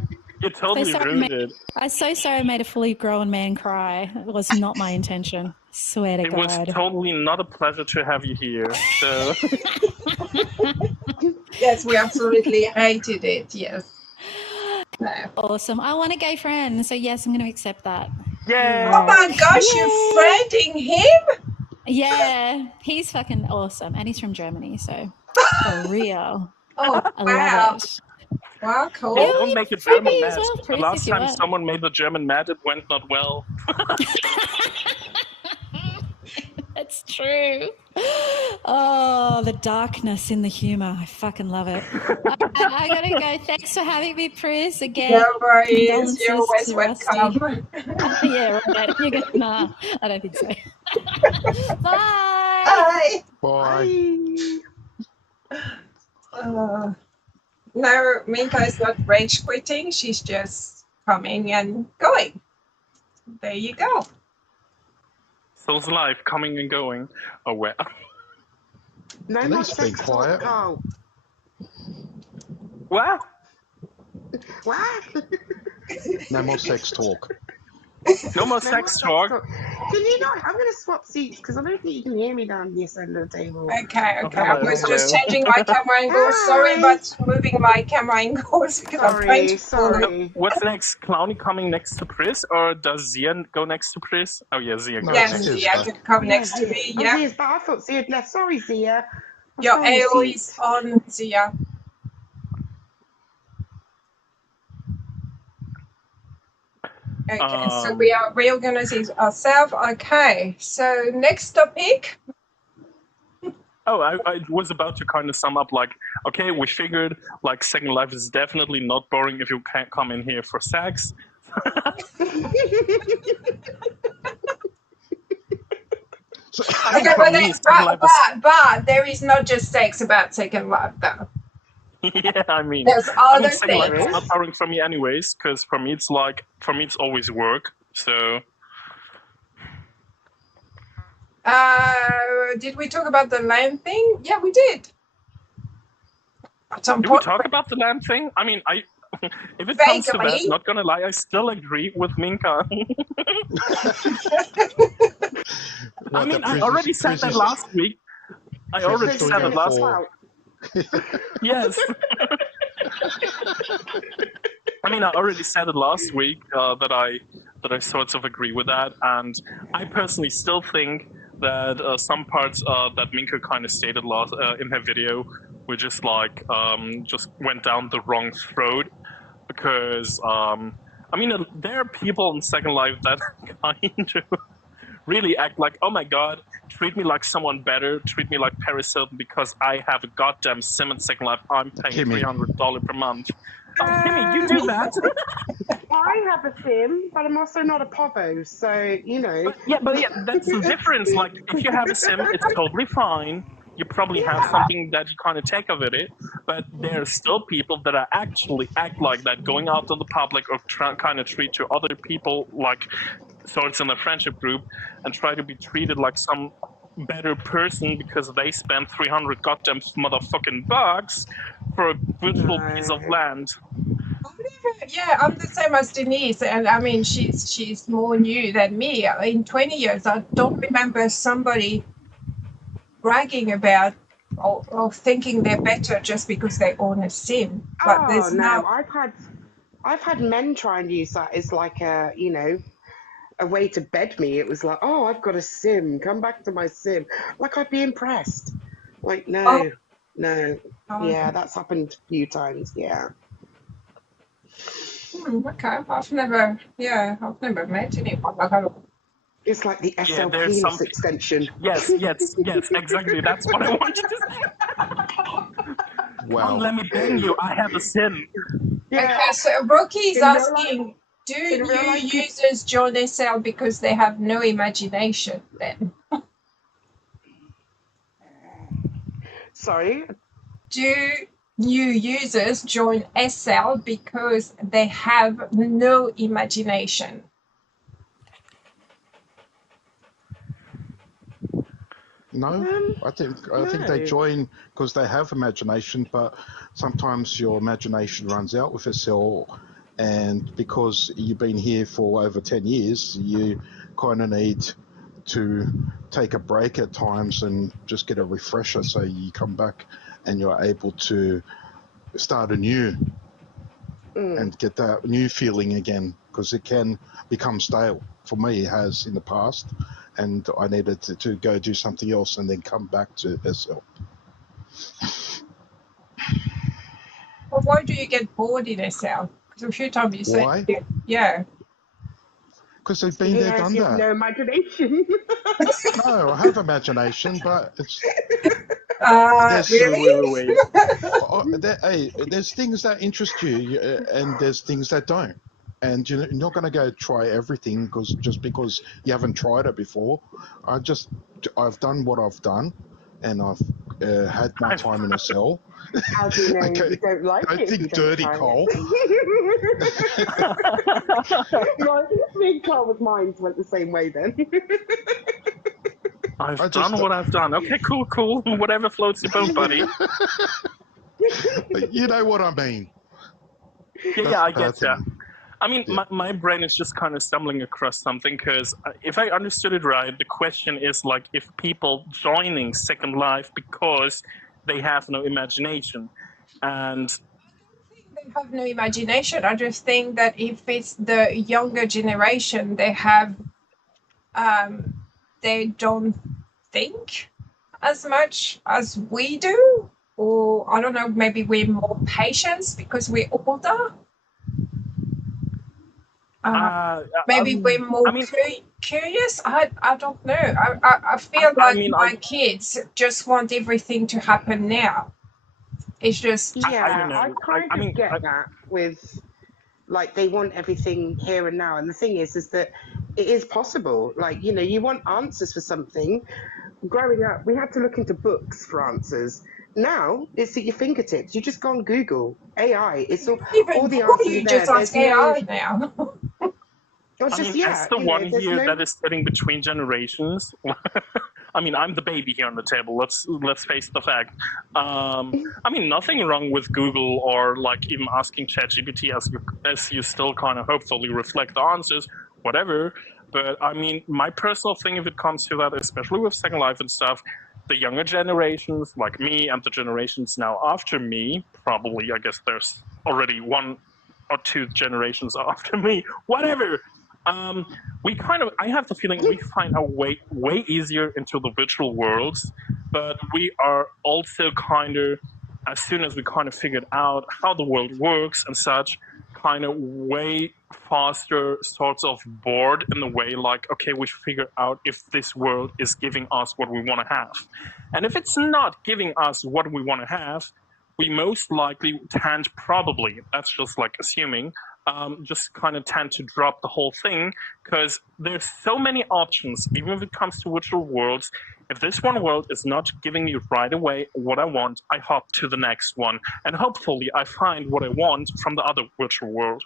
you totally ruined it. I'm so sorry I made a fully grown man cry. It was not my intention. Swear to God. It was totally not a pleasure to have you here. So. Yes, we absolutely hated it. Yes. No. Awesome. I want a gay friend, so yes, I'm going to accept that. Yeah. Oh my gosh, you're friending him? Yeah, he's fucking awesome, and he's from Germany, so for real. Oh, I wow. love it. Wow, cool. Yeah, don't make a German mad. Well, The last time someone made the German mad, it went not well. That's true. Oh, the darkness in the humour. I fucking love it. I gotta go. Thanks for having me, Pris. Again. No worries. You're always welcome. Yeah, right. You're good. Nah, I don't think so. Bye. Bye. No, Minka is not rage quitting. She's just coming and going. there you go. So's life coming and going. Oh, well. No more Denise, be sex quiet. talk, Carl. What? What? No more sex talk. No more No sex more talk. Can you not? I'm going to swap seats because I don't think you can hear me down this end of the table. Okay. Oh, I hello, was just hello. changing my camera angles. Sorry Hi. about moving my camera angles because I'm trying to Sorry. What's next? Clownie coming next to Pris, or does Zian go next to Pris? Oh yeah, Zian No, goes Yes, next. Zia's Zia back. can come next to me. Yeah. Zia's back. I thought Zia had left. Sorry, Zia. Your AO is on, Zia. Okay, so we are reorganizing ourselves. Okay, so next topic. Oh, I was about to kind of sum up, like, okay, we figured, like, Second Life is definitely not boring if you can't come in here for sex. Okay, but there is not just sex about Second Life, though. Yeah, I mean, There's other Second Life things. is not boring for me anyways, because for me it's always work, so... Did we talk about the land thing? Yeah, we did. At some Did we point. talk about the lamb thing? I mean, if it comes to that, Vaguely. not gonna lie, I still agree with Minka. I mean, I already said that last week. Yes. I mean, I already said it last week that I sort of agree with that, and I personally still think that some parts that Minka kind of stated in her video were just like just went down the wrong throat, because I mean, there are people in Second Life that kind of really act like, oh my god, treat me like someone better, treat me like Paris Hilton because I have a goddamn sim in Second Life. I'm paying $300 per month. Oh, Kimmy, you do that. I have a sim, but I'm also not a povo, so, you know. But that's the difference. Like, if you have a sim, it's totally fine. You probably have something that you kind of take of it, but there are still people that are actually act like that, going out in the public or kind of treat to other people like, so it's in a friendship group, and try to be treated like some better person because they spent 300 goddamn motherfucking bucks for a virtual piece of land. Yeah, I'm the same as Denise, and I mean, she's more new than me. In 20 years, I don't remember somebody bragging about or thinking they're better just because they own a sim. But there's no. I've had men try and use that as like a, you know, a way to bed me. It was like, oh, I've got a sim. Come back to my sim. Like, I'd be impressed. Like, no. Yeah, that's happened a few times. Yeah. Okay, I've never met anyone like that. It's like the SL penis extension. Yes, exactly. That's what I wanted to say. Wow. Come, let me bang you. I have a sim. Yeah. Okay, so Rocky's asking, do new users join SL because they have no imagination then? Sorry? Do new users join SL because they have no imagination? No, I think they join because they have imagination, but sometimes your imagination runs out with SL, and because you've been here for over 10 years, you kind of need to take a break at times and just get a refresher, so you come back and you're able to start anew and get that new feeling again, because it can become stale. For me, it has in the past, and I needed to go do something else and then come back to SL. Well, why do you get bored in SL? Because a few times you say, why? Yeah. Because they've been there, done that. No imagination. No, I have imagination, but it's. Really? Hey, there's things that interest you, and there's things that don't. And you're not going to go try everything just because you haven't tried it before. I've done what I've done, and I've had my time in a cell. How do you know you don't like Don't it? think dirty, Cole. Right, me and Carl with mine went the same way then. I've done what I've done. Okay, cool. Whatever floats your boat, buddy. You know what I mean. Yeah, I get that. thing. I mean, my brain is just kind of stumbling across something because if I understood it right, the question is like if people joining Second Life because they have no imagination. And They have no imagination. I just think that if it's the younger generation, they have, they don't think as much as we do. Or I don't know, maybe we're more patient because we're older. Maybe we're more curious. I don't know. I feel like my kids just want everything to happen now. It's just I kind of get that with like they want everything here and now. And the thing is that it is possible. Like, you know, you want answers for something. Growing up, we had to look into books for answers. Now it's at your fingertips. You just go on Google, AI. It's all the answers you are just there. ask AI now. As the one here that is sitting between generations, I mean, I'm the baby here on the table. Let's face the fact. I mean, nothing wrong with Google or like even asking ChatGPT as you still kind of hopefully reflect the answers, whatever. But I mean, my personal thing, if it comes to that, especially with Second Life and stuff, the younger generations like me and the generations now after me, probably, I guess there's already 1 or 2 generations after me, whatever. I have the feeling we find our way easier into the virtual worlds, but we are also kind of, as soon as we kind of figured out how the world works and such, kind of way faster sorts of bored in the way like, okay, we figure out if this world is giving us what we want to have. And if it's not giving us what we want to have, we most likely tend, probably, that's just like assuming, just kind of tend to drop the whole thing because there's so many options, even if it comes to virtual worlds. If this one world is not giving me right away what I want, I hop to the next one. And hopefully I find what I want from the other virtual world.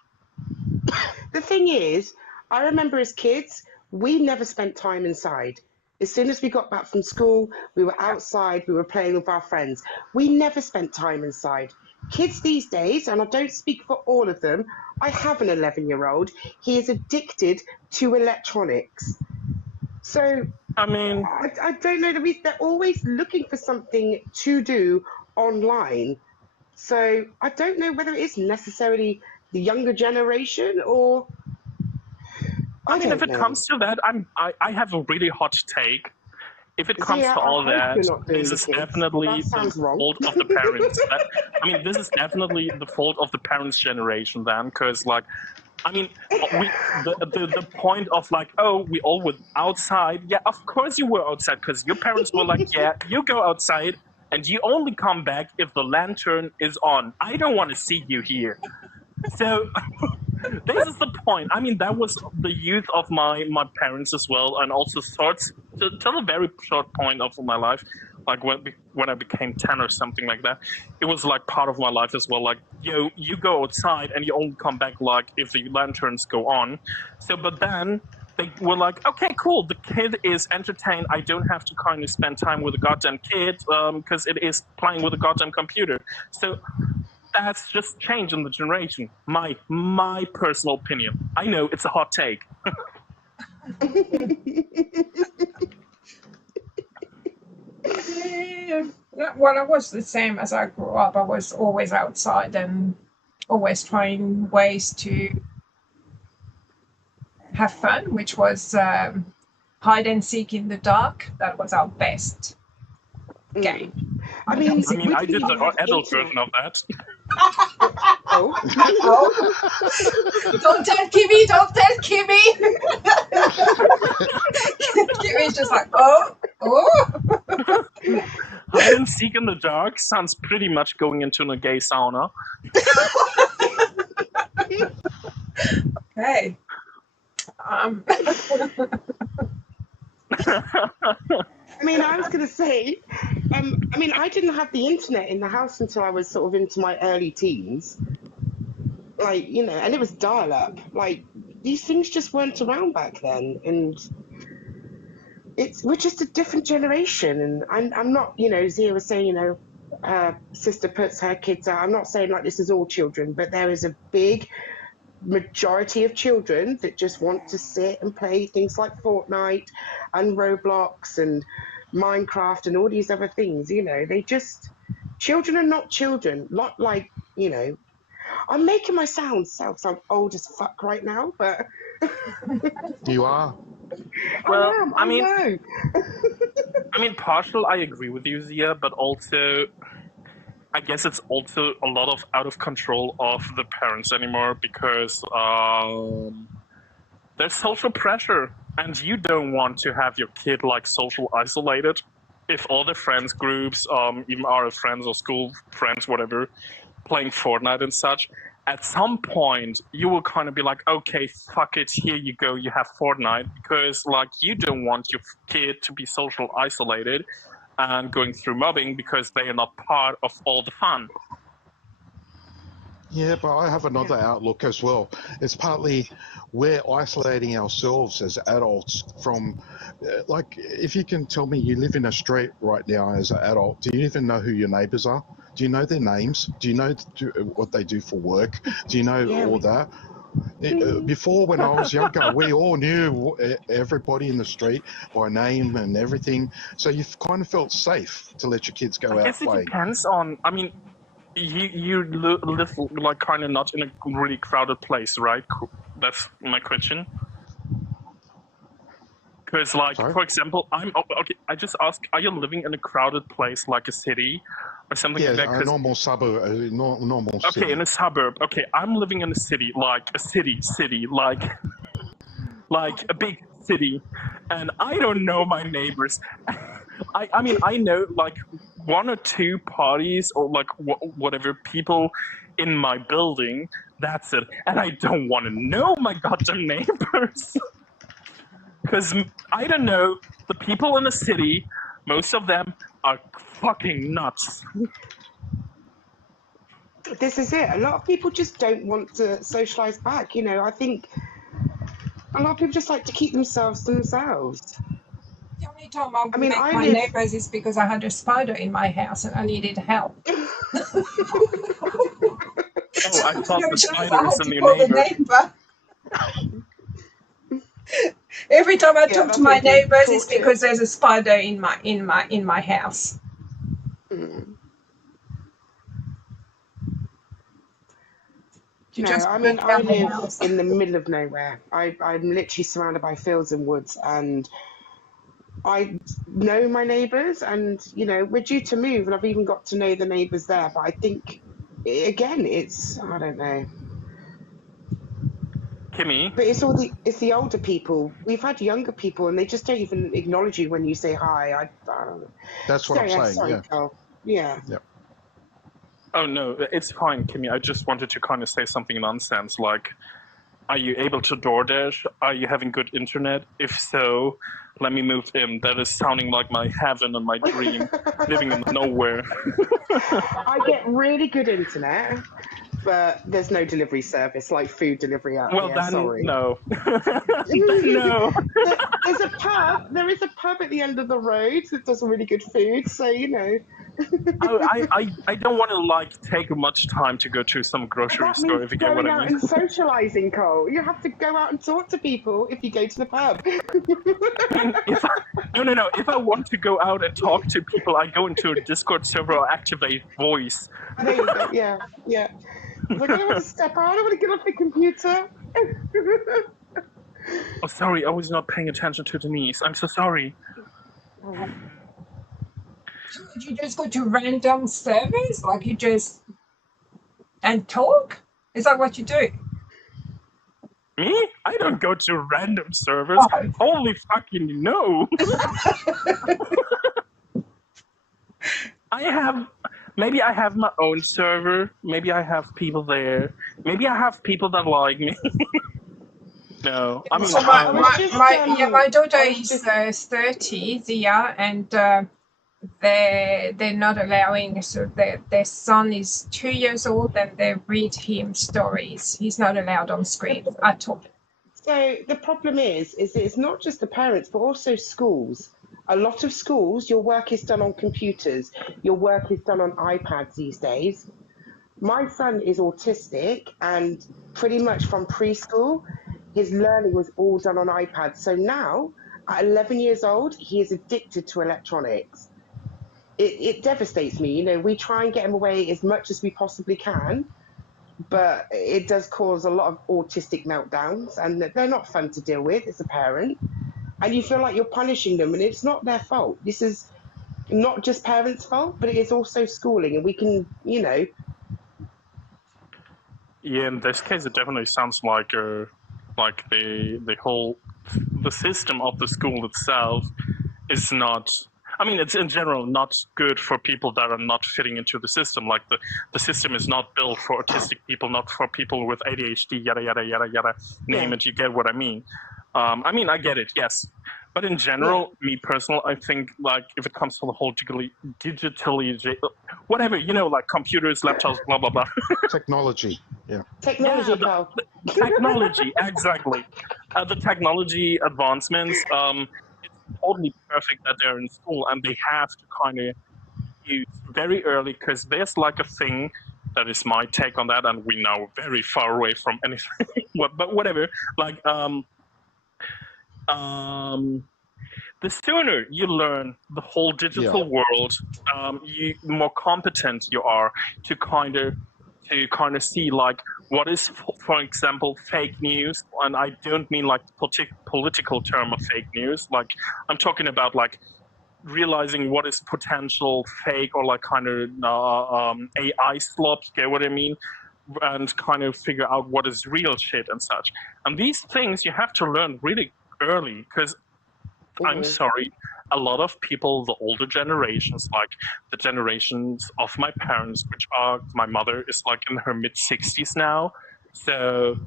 The thing is, I remember as kids, we never spent time inside. As soon as we got back from school, we were outside, we were playing with our friends. We never spent time inside. Kids these days, and I don't speak for all of them, I have an 11-year-old. He is addicted to electronics. So, I mean, I don't know, they're always looking for something to do online. So I don't know whether it is necessarily the younger generation or... I mean, if it comes to that, I have a really hot take. If it comes to all that, this is definitely the fault of the parents. I mean, this is definitely the fault of the parents' generation then, because, like, I mean, the point of, like, oh, we all were outside. Yeah, of course you were outside, because your parents were like, yeah, you go outside, and you only come back if the lantern is on. I don't want to see you here. So... this is the point. I mean, that was the youth of my parents as well, and also sorts till a very short point of my life, like when I became 10 or something like that. It was like part of my life as well. Like, yo, you go outside and you only come back like if the lanterns go on. So, but then they were like, okay, cool. The kid is entertained. I don't have to kind of spend time with the goddamn kid because it is playing with a goddamn computer. So. That's just change in the generation. My personal opinion. I know it's a hot take. Well, I was the same as I grew up. I was always outside and always trying ways to have fun, which was hide and seek in the dark. That was our best game. I mean, I did the adult version of that. Oh. Don't tell Kimmy, don't tell Kimmy. Kimmy's just like, oh. Hide and seek in the dark sounds pretty much going into a gay sauna. Okay. I mean, I was going to say, I mean, I didn't have the internet in the house until I was sort of into my early teens. Like, you know, and it was dial-up. Like, these things just weren't around back then, and we're just a different generation. And I'm not, you know, Zia was saying, you know, sister puts her kids out. I'm not saying like this is all children, but there is a big majority of children that just want to sit and play things like Fortnite and Roblox and Minecraft and all these other things. You know, children are not children. Not like, you know, I'm making myself sound old as fuck right now, but You are. Well, I know. I mean, partial, I agree with you, Zia, but also, I guess it's also a lot of out of control of the parents anymore because there's social pressure, and you don't want to have your kid like social isolated. If all the friends groups, even our friends or school friends, whatever, playing Fortnite and such, at some point you will kind of be like, okay, fuck it, here you go, you have Fortnite, because like you don't want your kid to be social isolated and going through mobbing because they are not part of all the fun. Yeah, but I have another outlook as well. It's partly we're isolating ourselves as adults from, like, if you can tell me you live in a street right now as an adult, do you even know who your neighbours are? Do you know their names? Do you know what they do for work? Do you know all that? Before, when I was younger, we all knew everybody in the street by name and everything. So you kind of felt safe to let your kids go out I guess play. it depends on, I mean, you live like kind of not in a really crowded place, right? That's my question. Because, like, Sorry? for example, okay. I just ask: are you living in a crowded place like a city or something like that? Yeah, a normal suburb, normal city. Okay, in a suburb. Okay, I'm living in a city, like a city, like a big city, and I don't know my neighbors. I mean, I know like one or two parties or like whatever people in my building. That's it, and I don't want to know my goddamn neighbors. Because I don't know, the people in the city, most of them are fucking nuts. This is it. A lot of people just don't want to socialize back. You know, I think a lot of people just like to keep themselves to themselves. The only time I would make my neighbours is because I had a spider in my house and I needed help. Oh, I thought the spider was in your neighbor. Every time I talk to my neighbours, it's because there's a spider in my house. No, I mean, I live in the middle of nowhere. I'm literally surrounded by fields and woods, and I know my neighbours, and, you know, we're due to move, and I've even got to know the neighbours there, but I think, again, I don't know. Kimmy? But it's the older people. We've had younger people, and they just don't even acknowledge you when you say hi. I don't know. That's what I'm saying, sorry, Carl. Yeah. Yep. Oh, no, it's fine, Kimmy. I just wanted to kind of say something nonsense, like, are you able to DoorDash? Are you having good internet? If so, let me move in. That is sounding like my heaven and my dream, living in nowhere. I get really good internet, but there's no delivery service, like food delivery out here. Then, sorry. No. No. There is a pub at the end of the road that does really good food, so, you know. I don't want to like take much time to go to some grocery store, if you get what I mean. Going out and socializing, Cole. You have to go out and talk to people if you go to the pub. No. If I want to go out and talk to people, I go into a Discord server or activate voice. There you go. Yeah. Like, I don't want to step out. I don't want to get off the computer. Oh, sorry. I was not paying attention to Denise. I'm so sorry. You just go to random servers, like you just and talk? Is that what you do? Me? I don't go to random servers. Oh. Holy fucking no! Maybe I have my own server. Maybe I have people there. Maybe I have people that like me. No, I mean, so my daughter is 30, Zia, and they're not allowing, so their son is 2 years old and they read him stories. He's not allowed on screen at all. So the problem is it's not just the parents, but also schools. A lot of schools, your work is done on computers. Your work is done on iPads these days. My son is autistic, and pretty much from preschool, his learning was all done on iPads. So now, at 11 years old, he is addicted to electronics. It devastates me. You know, we try and get him away as much as we possibly can, but it does cause a lot of autistic meltdowns, and they're not fun to deal with as a parent. And you feel like you're punishing them, and it's not their fault. This is not just parents' fault, but it is also schooling, and we can, you know. Yeah, in this case, it definitely sounds like the system of the school itself is not. I mean, it's in general not good for people that are not fitting into the system. Like the system is not built for autistic people, not for people with ADHD, yada yada yada yada. Name it, you get what I mean. I mean, I get it, yes. But in general, me personally, I think like if it comes to the whole digitally, whatever, you know, like computers, laptops, blah blah blah. Technology, yeah. Technology, the technology, exactly. The technology advancements. It's totally perfect that they're in school and they have to kind of use very early, because there's like a thing that is my take on that, and we're now very far away from anything. But whatever, like the sooner you learn the whole digital world, you more competent you are to kind of see like what is, for example, fake news. And I don't mean like the political term of fake news. Like I'm talking about like realizing what is potential fake or like kind of AI slop. You get what I mean? And kind of figure out what is real shit and such. And these things you have to learn really early, because I'm sorry, a lot of people, the older generations, like the generations of my parents, which are, my mother is like in her mid-60s now, so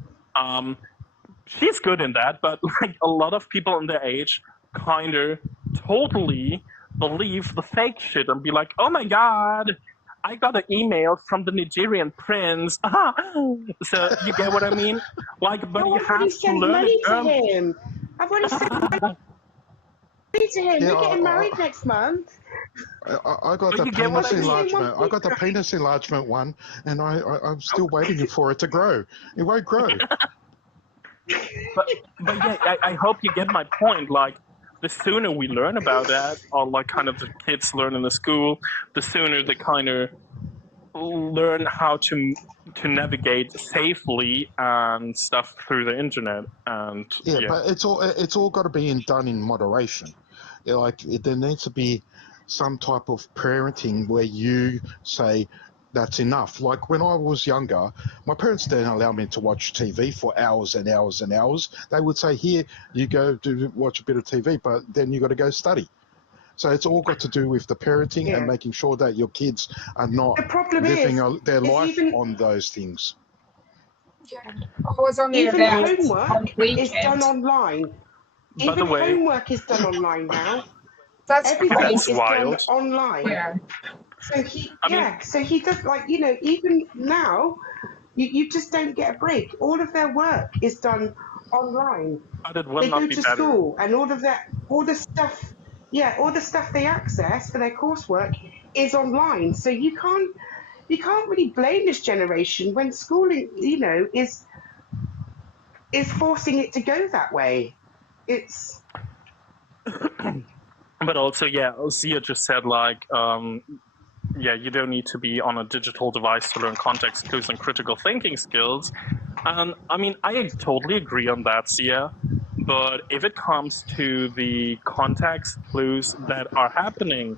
she's good in that, but like a lot of people in their age kind of totally believe the fake shit and be like, oh my god, I got an email from the Nigerian prince. So you get what I mean? Like, but you have to learn it early. I've already sent money to him. We're getting married next month. I got the penis enlargement. I got the penis enlargement one, and I'm still waiting for it to grow. It won't grow. but yeah, I hope you get my point. Like, the sooner we learn about that, or like kind of the kids learn in the school, the sooner they kind of learn how to navigate safely and stuff through the internet. And yeah, but it's all got to be done in moderation. Like there needs to be some type of parenting where you say that's enough. Like when I was younger, my parents didn't allow me to watch TV for hours and hours and hours. They would say, here, you go to watch a bit of TV, but then you got to go study. So it's all got to do with the parenting and making sure that your kids are not living their life on those things. Yeah. I was only even homework is done online. By the way, homework is done online now. Everything is wild. done online. Yeah. So he does, like, you know, even now, you just don't get a break. All of their work is done online. But it will they not go be to better. school, and all the stuff they access for their coursework is online. So you can't really blame this generation when schooling, you know, is forcing it to go that way. It's. But also, yeah, Zia just said, like, yeah, you don't need to be on a digital device to learn context clues and critical thinking skills. And I mean, I totally agree on that, Zia. But if it comes to the context clues that are happening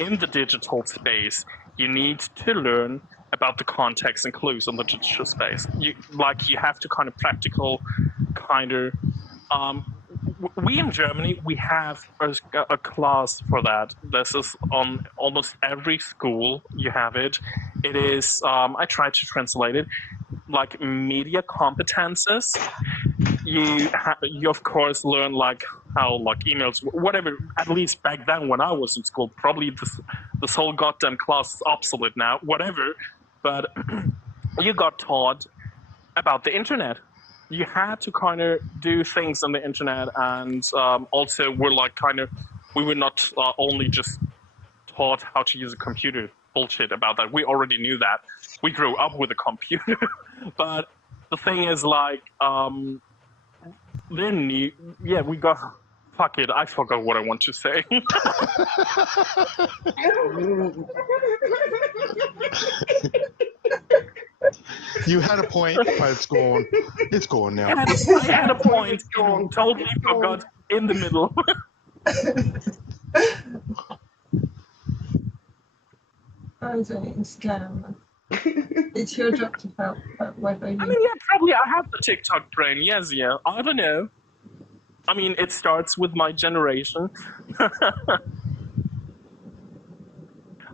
in the digital space, you need to learn about the context and clues on the digital space. You have to kind of practical, kind of. We in Germany, we have a class for that. This is on almost every school. You have it. It is. I tried to translate it, like media competences. you of course learn like how like emails, whatever. At least back then when I was in school, probably this whole goddamn class is obsolete now. Whatever, but you got taught about the internet. You had to kind of do things on the internet, and also we were not only just taught how to use a computer. Bullshit about that. We already knew that. We grew up with a computer, but the thing is like we got. Fuck it, I forgot what I want to say. You had a point, but it's gone. It's gone now. I had a point. Totally forgot in the middle. Scam. It's your job to help. Whether you... I mean, yeah, probably I have the TikTok brain. Yes, yeah. I don't know. I mean, it starts with my generation.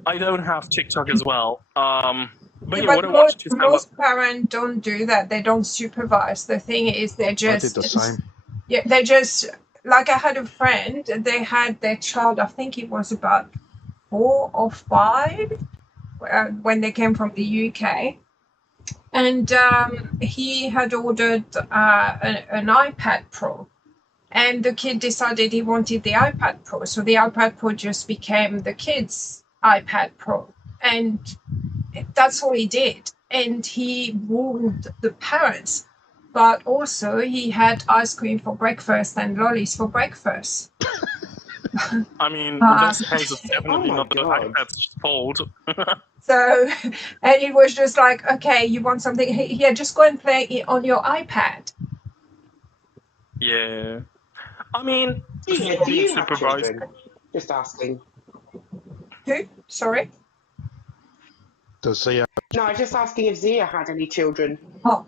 I don't have TikTok as well. But most parents don't do that. They don't supervise. The thing is, they just... I did the same. Yeah, they just... Like, I had a friend, they had their child, I think it was about 4 or 5, when they came from the UK. And he had ordered an iPad Pro. And the kid decided he wanted the iPad Pro. So the iPad Pro just became the kid's iPad Pro. And that's all he did. And he warned the parents. But also he had ice cream for breakfast and lollies for breakfast. I mean, in this case, it's definitely not the iPad's fault. So, and it was just like, okay, you want something? Here, just go and play it on your iPad. Yeah. I mean, Do you have children? Just asking. Who? Sorry? Does Zia? No, I was just asking if Zia had any children. Oh.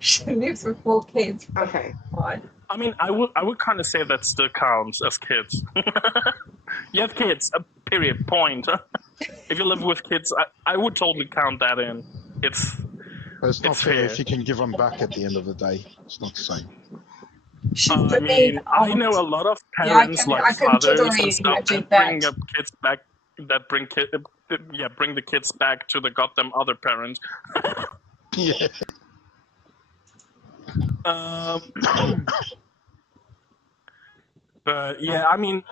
She lives with 4 kids. Okay. Fine. I mean, I would kind of say that still counts as kids. You have kids, period, point. If you live with kids, I would totally count that in. It's not fair if you can give them back at the end of the day. It's not the same. I mean, I know a lot of parents, like fathers and stuff, that bring up kids back, bring the kids back to the goddamn other parent. Yeah. But yeah, I mean,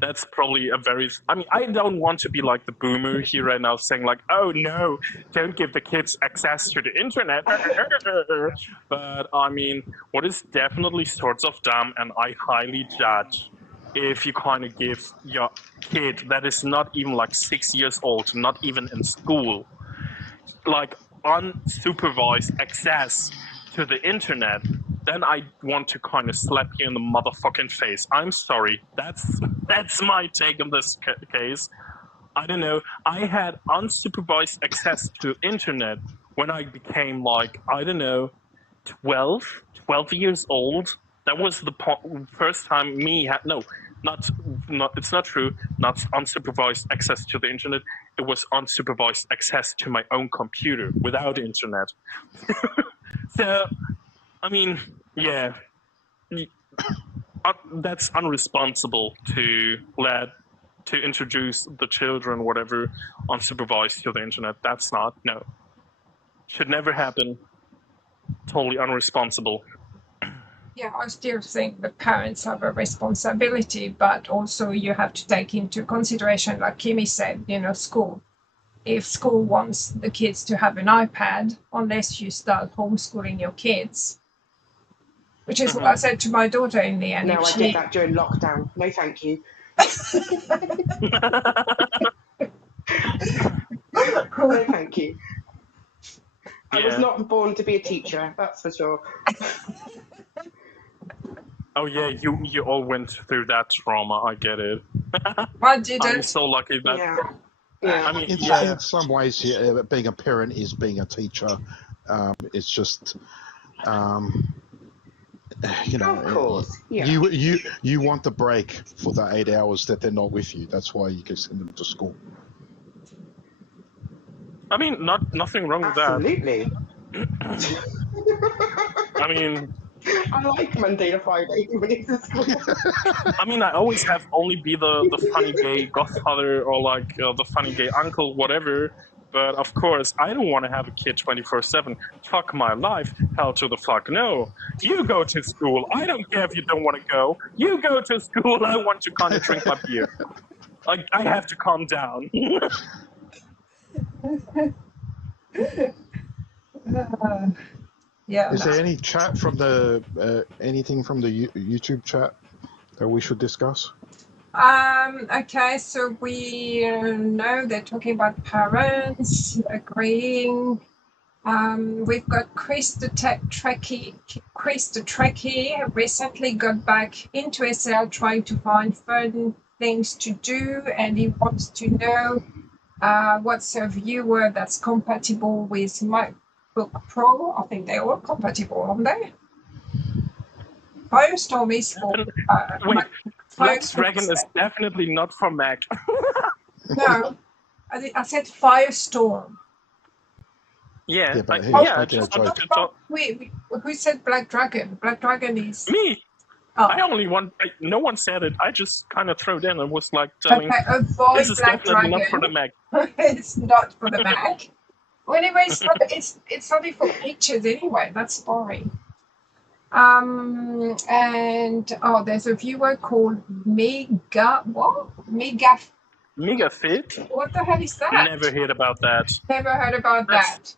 that's probably I don't want to be like the boomer here right now saying like, oh no, don't give the kids access to the internet. But I mean, what is definitely sorts of dumb, and I highly judge if you kind of give your kid that is not even like 6 years old, not even in school, like unsupervised access to the internet, then I want to kind of slap you in the motherfucking face. I'm sorry. That's my take on this case. I don't know. I had unsupervised access to internet when I became like, I don't know, 12 years old. That was the first time it's not true. Not unsupervised access to the internet. It was unsupervised access to my own computer without internet. So, I mean, yeah, that's unresponsible to introduce the children, whatever, unsupervised to the internet. That's no. Should never happen. Totally unresponsible. Yeah, I still think the parents have a responsibility, but also you have to take into consideration, like Kimi said, school. If school wants the kids to have an iPad, unless you start homeschooling your kids, which is what I said to my daughter in the end. No, I did that during lockdown. No, thank you. No, thank you. I was not born to be a teacher, that's for sure. Oh yeah, you all went through that trauma. I get it. I didn't. I'm so lucky that. Yeah. Yeah. I mean, in some ways, being a parent is being a teacher. It's just, you know, Of course, yeah. you want the break for the 8 hours that they're not with you. That's why you can send them to school. I mean, nothing wrong with that. Absolutely. I mean, I like Monday to Friday when it's at school. I mean, I always have only be the funny gay godfather or like the funny gay uncle, whatever. But of course, I don't want to have a kid 24/7. Fuck my life. Hell to the fuck no. You go to school. I don't care if you don't want to go. You go to school. I want to kind of drink my beer. Like, I have to calm down. Yeah. Is there any chat from the anything from the YouTube chat that we should discuss? Okay, so we know they're talking about parents agreeing. We've got Chris the Trekkie recently got back into SL trying to find fun things to do, and he wants to know what's a viewer that's compatible with MacBook Pro. I think they're all compatible, aren't they? Firestorm is for Wait, Black Firestorm Dragon is definitely not for Mac. No, I said Firestorm. Yeah, but I here's just my wanted to talk. Wait, who said Black Dragon? Black Dragon is Me. Oh. I only want. No one said it. I just kind of threw it in and was like telling. Okay, avoid This is Black definitely Dragon. not for the Mac. It's not for the Mac. Well, anyway, it's only for pictures anyway. That's boring. And there's a viewer called Mega Fit. What the hell is that? Never heard about that. Never heard about that.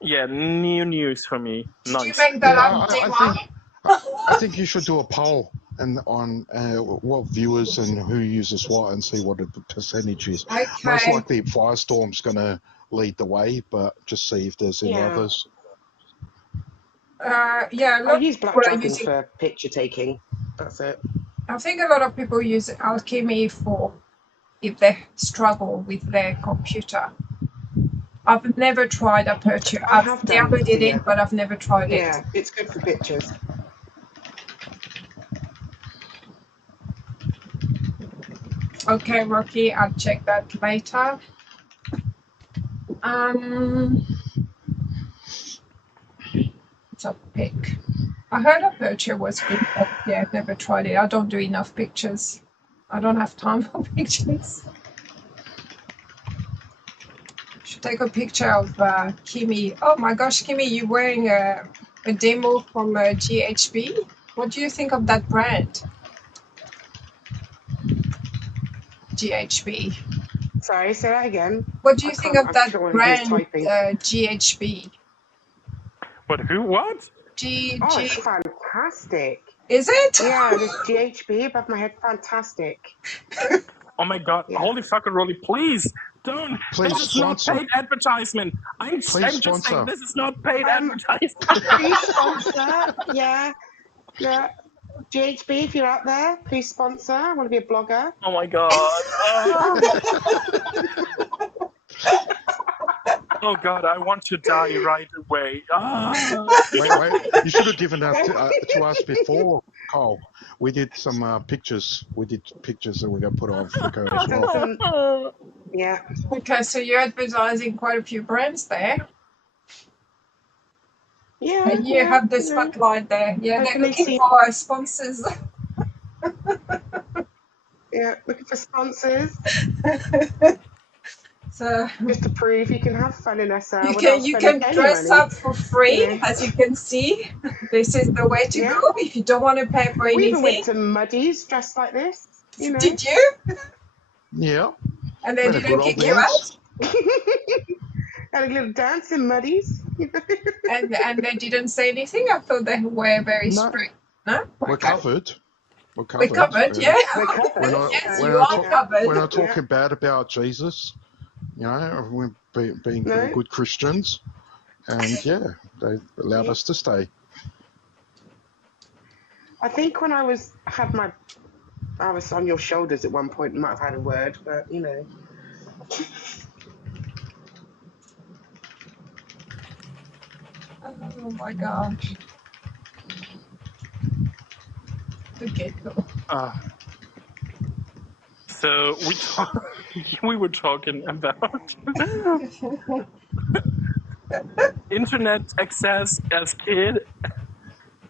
Yeah, new news for me. Did you Nice. make that up, I think you should do a poll and on what viewers and who uses what and see what the percentage is. Okay. Most likely Firestorm's going to lead the way, but just see if there's any others. I use Black Dragon for picture taking. That's it. I think a lot of people use Alchemy for if they struggle with their computer. I've never tried Aperture. I've downloaded it, but I've never tried it. Yeah, it's good for pictures. Okay, Rocky, I'll check that later. It's a pic. I heard Aperture was good, but yeah, I've never tried it. I don't do enough pictures. I don't have time for pictures. Should take a picture of Kimi. Oh my gosh, Kimi, you're wearing a demo from GHB. What do you think of that brand? GHB. Sorry, say that again. What do you think of that brand, GHB? But who? What? It's fantastic. Is it? Yeah, this GHB above my head, fantastic. Oh my god! Yeah. Holy fucking Rolly! Please don't. Please this is sponsor. not paid advertisement. I'm just saying this is not paid advertisement. Please sponsor. Yeah. GHB, if you're out there, please sponsor. I want to be a blogger. Oh my god. Oh god, I want to die right away. Wait. You should have given that to us before, Cole. We did some pictures. We did pictures that we're going to put on Flickr as well. Yeah. Okay, so you're advertising quite a few brands there. Yeah. And you have the spotlight there. Yeah, they're looking for sponsors. Yeah, looking for sponsors. So just to prove you can have fun in SL. You can dress up for free, as you can see. This is the way to go if you don't want to pay for anything. We even went to Muddies dressed like this. You know. Did you? Yeah. And they didn't kick you out? Had a little dance in Muddies. and they didn't say anything? I thought they were very strict. No? We're covered. We're covered, yeah. We're covered. Yes, you are covered. We're not talking bad about Jesus. You know, we're being very good Christians. And they allowed us to stay. I think when I was on your shoulders at one point, might have had a word, but you know. Oh my gosh. Okay, cool. So we were talking about internet access as kid,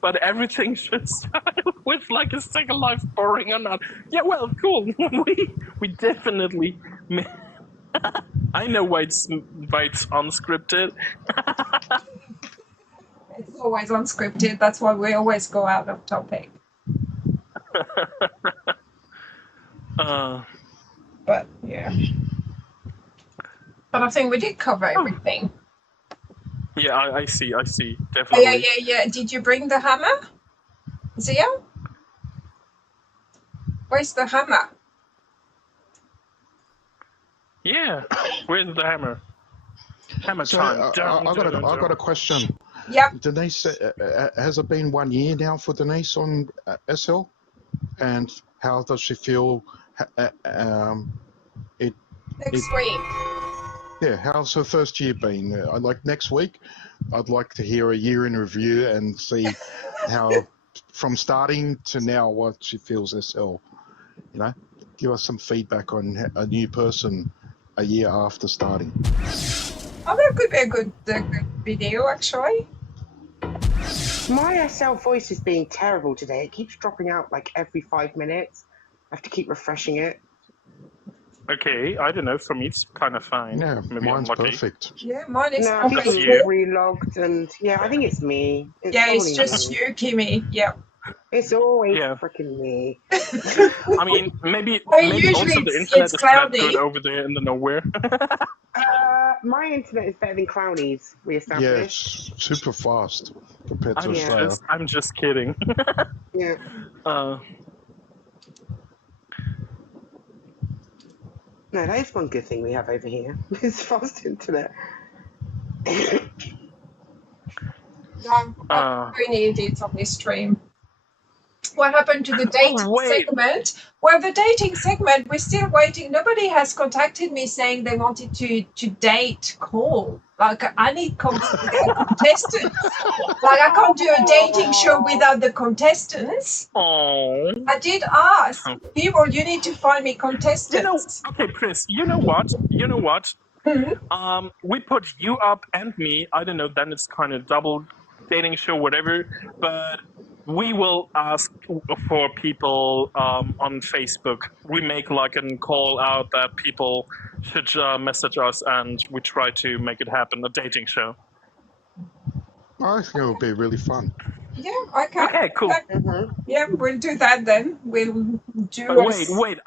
but everything should start with like a Second Life boring or not. Yeah, well, cool. we definitely. I know why it's unscripted. It's always unscripted. That's why we always go out of topic. But yeah. But I think we did cover everything. Yeah, I see, Oh, definitely. yeah. Did you bring the hammer, Zia? Where's the hammer? Yeah, where's the hammer? Hammer So time. I got a question. Yep. Denise, has it been 1 year now for Denise on SL? And how does she feel? Next week. Yeah, how's her first year been? Like next week, I'd like to hear a year in review and see how, from starting to now, what she feels SL. You know, give us some feedback on a new person a year after starting. Oh, that could be a good video, actually. My SL voice is being terrible today. It keeps dropping out like every 5 minutes. I have to keep refreshing it. Okay, I don't know. For me, it's kind of fine. Yeah, Maybe mine's I'm lucky. perfect. Yeah, mine is No, I think perfect. it's relogged, and yeah, I think it's me. It's just you, Kimmy. Yep. It's always freaking me. I mean, maybe usually also the internet it's is not Clownie. good over there in the nowhere. My internet is better than Clownie's, we established. Yeah, it's super fast compared to Australia. I'm just kidding. Yeah. No, that is one good thing we have over here. It's fast internet. We need it on this stream. What happened to the dating segment? Well, the dating segment, we're still waiting. Nobody has contacted me saying they wanted to date call. Like, I need contestants. Like, I can't do a dating show without the contestants. Oh. I did ask people, you need to find me contestants. Okay, Chris, you know what? We put you up and me. I don't know, then it's kind of double dating show, whatever. But we will ask for people on Facebook. We make like a call out that people should message us, and we try to make it happen, a dating show. I think it would be really fun. Yeah, okay. Okay, cool. Yeah, we'll do that then. We'll do. But wait!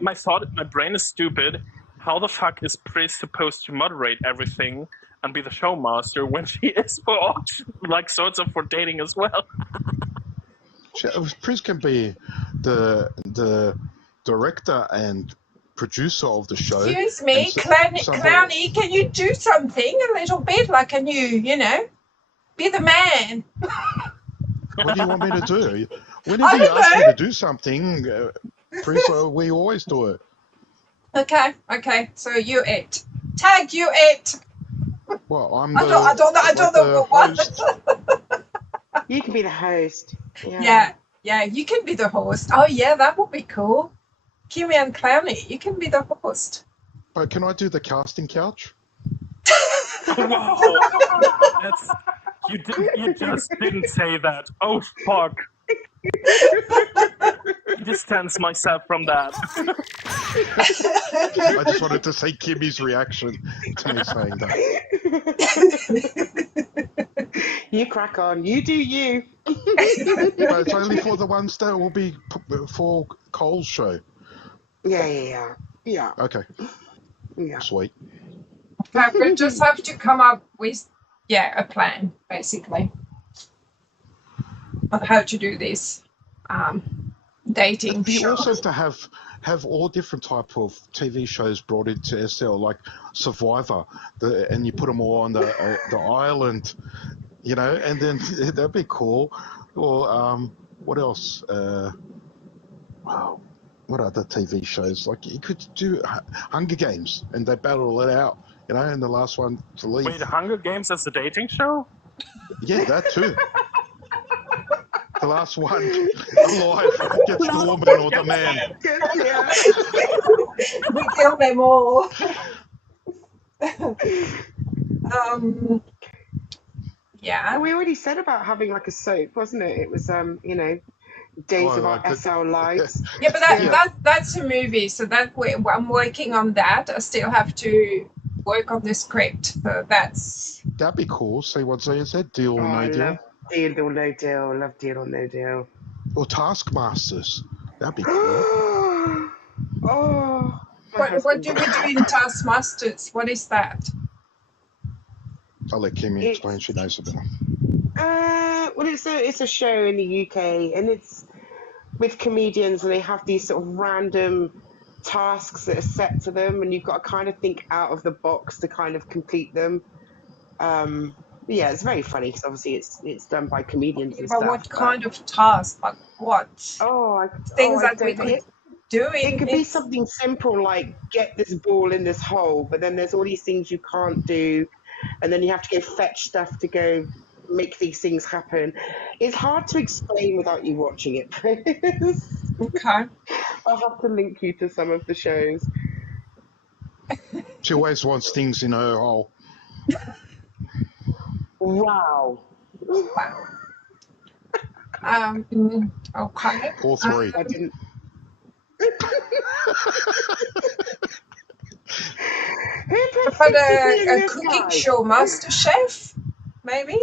My brain is stupid. How the fuck is Pris supposed to moderate everything and be the showmaster when she is for sorts of for dating as well? Pris can be the director and producer of the show. Excuse me, Clownie, can you do something a little bit? Like, can you be the man? What do you want me to do? Whenever you ask me to do something, Pris, we always do it. Okay. So you it. Tag you it. Well, I'm I don't know what. You can be the host. Yeah, you can be the host. Oh yeah, that would be cool. Kimmy and Clownie, you can be the host. But can I do the casting couch? Wow. You just didn't say that. Oh fuck. I distance myself from that. I just wanted to see Kimmy's reaction to me saying that. You crack on. You do you. But it's only for the ones that will be for Cole's show. Yeah. Okay. Yeah. Sweet. We'll just have to come up with a plan, basically, on how to do this dating show. Also to have all different type of TV shows brought into SL, like Survivor, and you put them all on the island, and then that'd be cool. Or what else? Wow, what other TV shows? Like you could do Hunger Games, and they battle it out, and the last one to leave. Wait, Hunger Games as a dating show? Yeah, that too. The last one alive gets the woman or the man. Yeah. We kill them all. Yeah. We already said about having like a soap, wasn't it? It was you know, days of our SL lives. Yeah, but that's a movie, so I'm working on that. I still have to work on the script, so that'd be cool. See what Zia said. Deal or no deal. Love Deal or No Deal. Love Deal or No Deal. Or Taskmasters. That'd be cool. Oh. What do we do in Taskmasters? What is that? I'll let Kimmy explain. She knows a bit. Well, it's a show in the UK, and it's with comedians, and they have these sort of random tasks that are set to them, and you've got to kind of think out of the box to kind of complete them. Yeah, it's very funny because obviously it's done by comedians and stuff. What kind of task? Like what? Things that we could do. It could be something simple like get this ball in this hole, but then there's all these things you can't do, and then you have to go fetch stuff to go make these things happen. It's hard to explain without you watching it. Okay. I'll have to link you to some of the shows. She always wants things in her hole. Wow. Okay. All three. I didn't. But a cooking show, MasterChef, maybe?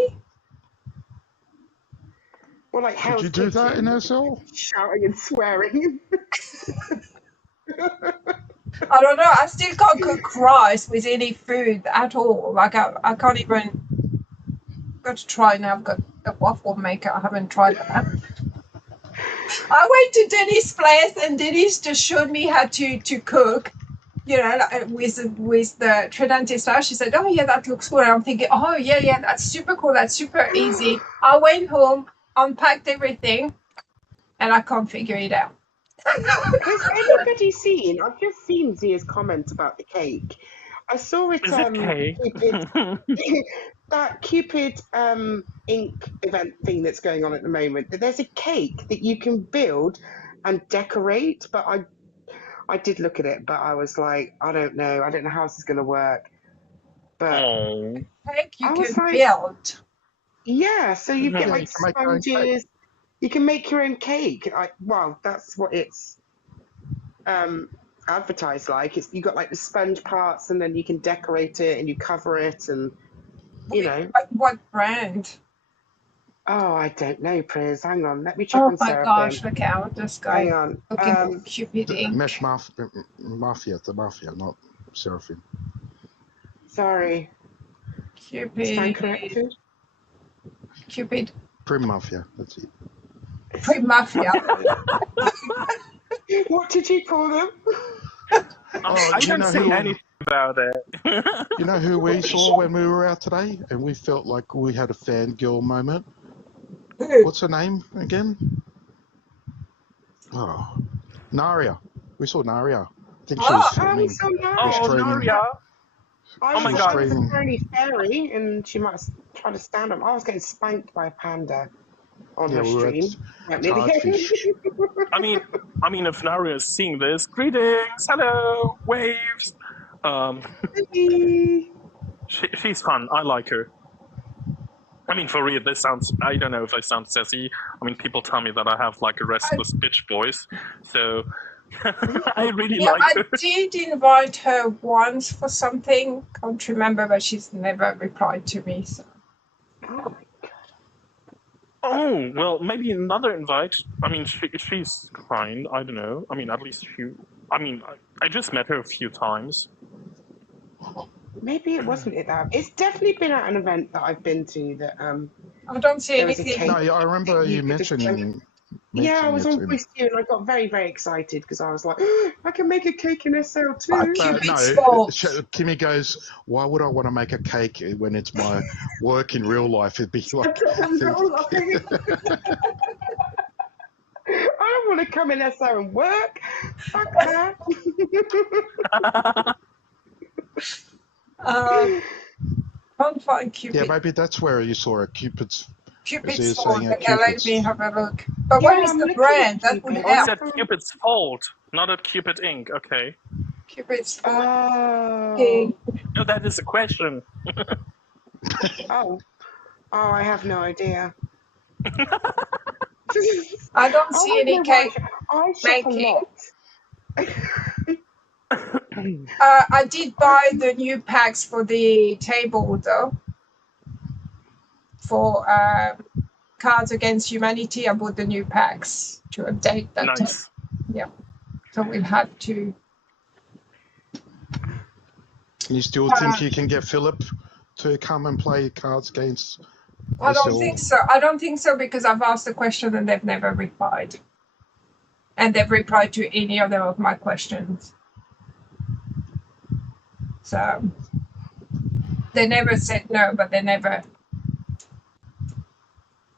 Well, like Could you do that in SL? Shouting and swearing. I don't know. I still can't cook rice with any food at all. Like I can't even. Got to try now. I've got a waffle maker. I haven't tried that. I went to Dennis' place, and Dennis just showed me how to cook. You know, like, with the Tridente style. She said, "Oh yeah, that looks cool." And I'm thinking, "Oh yeah, that's super cool. That's super easy." I went home, unpacked everything, and I can't figure it out. Has anybody seen? I've just seen Zia's comment about the cake. I saw it. Is it cake? Cupid, that Cupid ink event thing that's going on at the moment. There's a cake that you can build and decorate, but I did look at it, but I was like, I don't know how this is going to work. But cake you can build. Yeah, so you get like sponges. You can make your own cake. Well, that's what it's advertised like. You got like the sponge parts, and then you can decorate it and you cover it, and you know. What brand? Oh, I don't know, Priz. Hang on, let me check on Seraphim. Oh my gosh, look out, this guy. Hang on. Looking for Cupid ink. Mesh Mafia, the Mafia, not Seraphim. Sorry. Cupid. Cupid. Prim Mafia, that's it. Prim Mafia. What did you call them? I don't say anything about it. You know who we saw when we were out today, and we felt like we had a fangirl moment? What's her name again? Oh, Naria. We saw Naria. I think she was streaming. Naria. Oh my God. She was a tiny fairy, and she might have tried to stand up. I was getting spanked by a panda on her stream. I mean, if Naria is seeing this, greetings, hello, waves. She's fun. I like her. I mean, for real, this sounds. I don't know if I sound sassy. I mean, people tell me that I have like a restless bitch voice, so I really like her. I did invite her once for something. Can't remember, but she's never replied to me. So. Oh, well, maybe another invite. I mean, she's kind. I don't know. I mean, at least I just met her a few times. Maybe it wasn't it that. It's definitely been at an event that I've been to that. I don't see anything. No, I remember you mentioning. Yeah, I was on Voice to You, and I got very, very excited because I was like, oh, I can make a cake in SL too. No, Kimmy goes, why would I want to make a cake when it's my work in real life? It'd be like. I don't want to come in SL and work. Fuck that. Can't find Cupid. Yeah, maybe that's where you saw her. Cupid's Cupid's saying fault. at Okay, let Cupid's. me have a look. But Yeah, what is I'm the looking brand? at That would Cupid. Oh, it's help. at Cupid's fault, not at Cupid Inc. Okay. Cupid's fault. Oh. Okay. No, that is a question. Oh. Oh, I have no idea. I don't see I any know why cake I shop a making. lot. I did buy the new packs for the table though. For Cards Against Humanity, I bought the new packs to update that. Nice. Yeah. So we'll have to. You still think you can get Philip to come and play Cards Against? I don't think so. I don't think so because I've asked the question and they've never replied. And they've replied to any other of my questions. So they never said no, but they never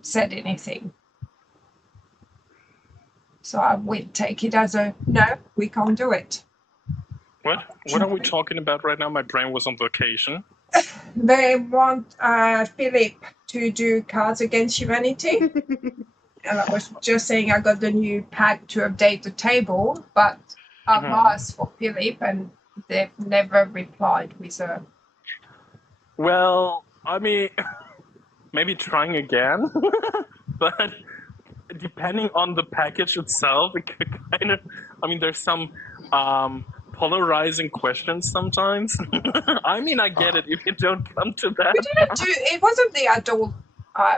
said anything. So I will take it as a no, we can't do it. What are we talking about right now? My brain was on vacation. They want Philip to do Cards Against Humanity. And I was just saying I got the new pack to update the table, but I've asked for Philip and they've never replied with a... Well, I mean, maybe trying again, but depending on the package itself, it could kind of, I mean, there's some polarizing questions sometimes. I mean, I get it if you don't come to that. We didn't do, it wasn't the adult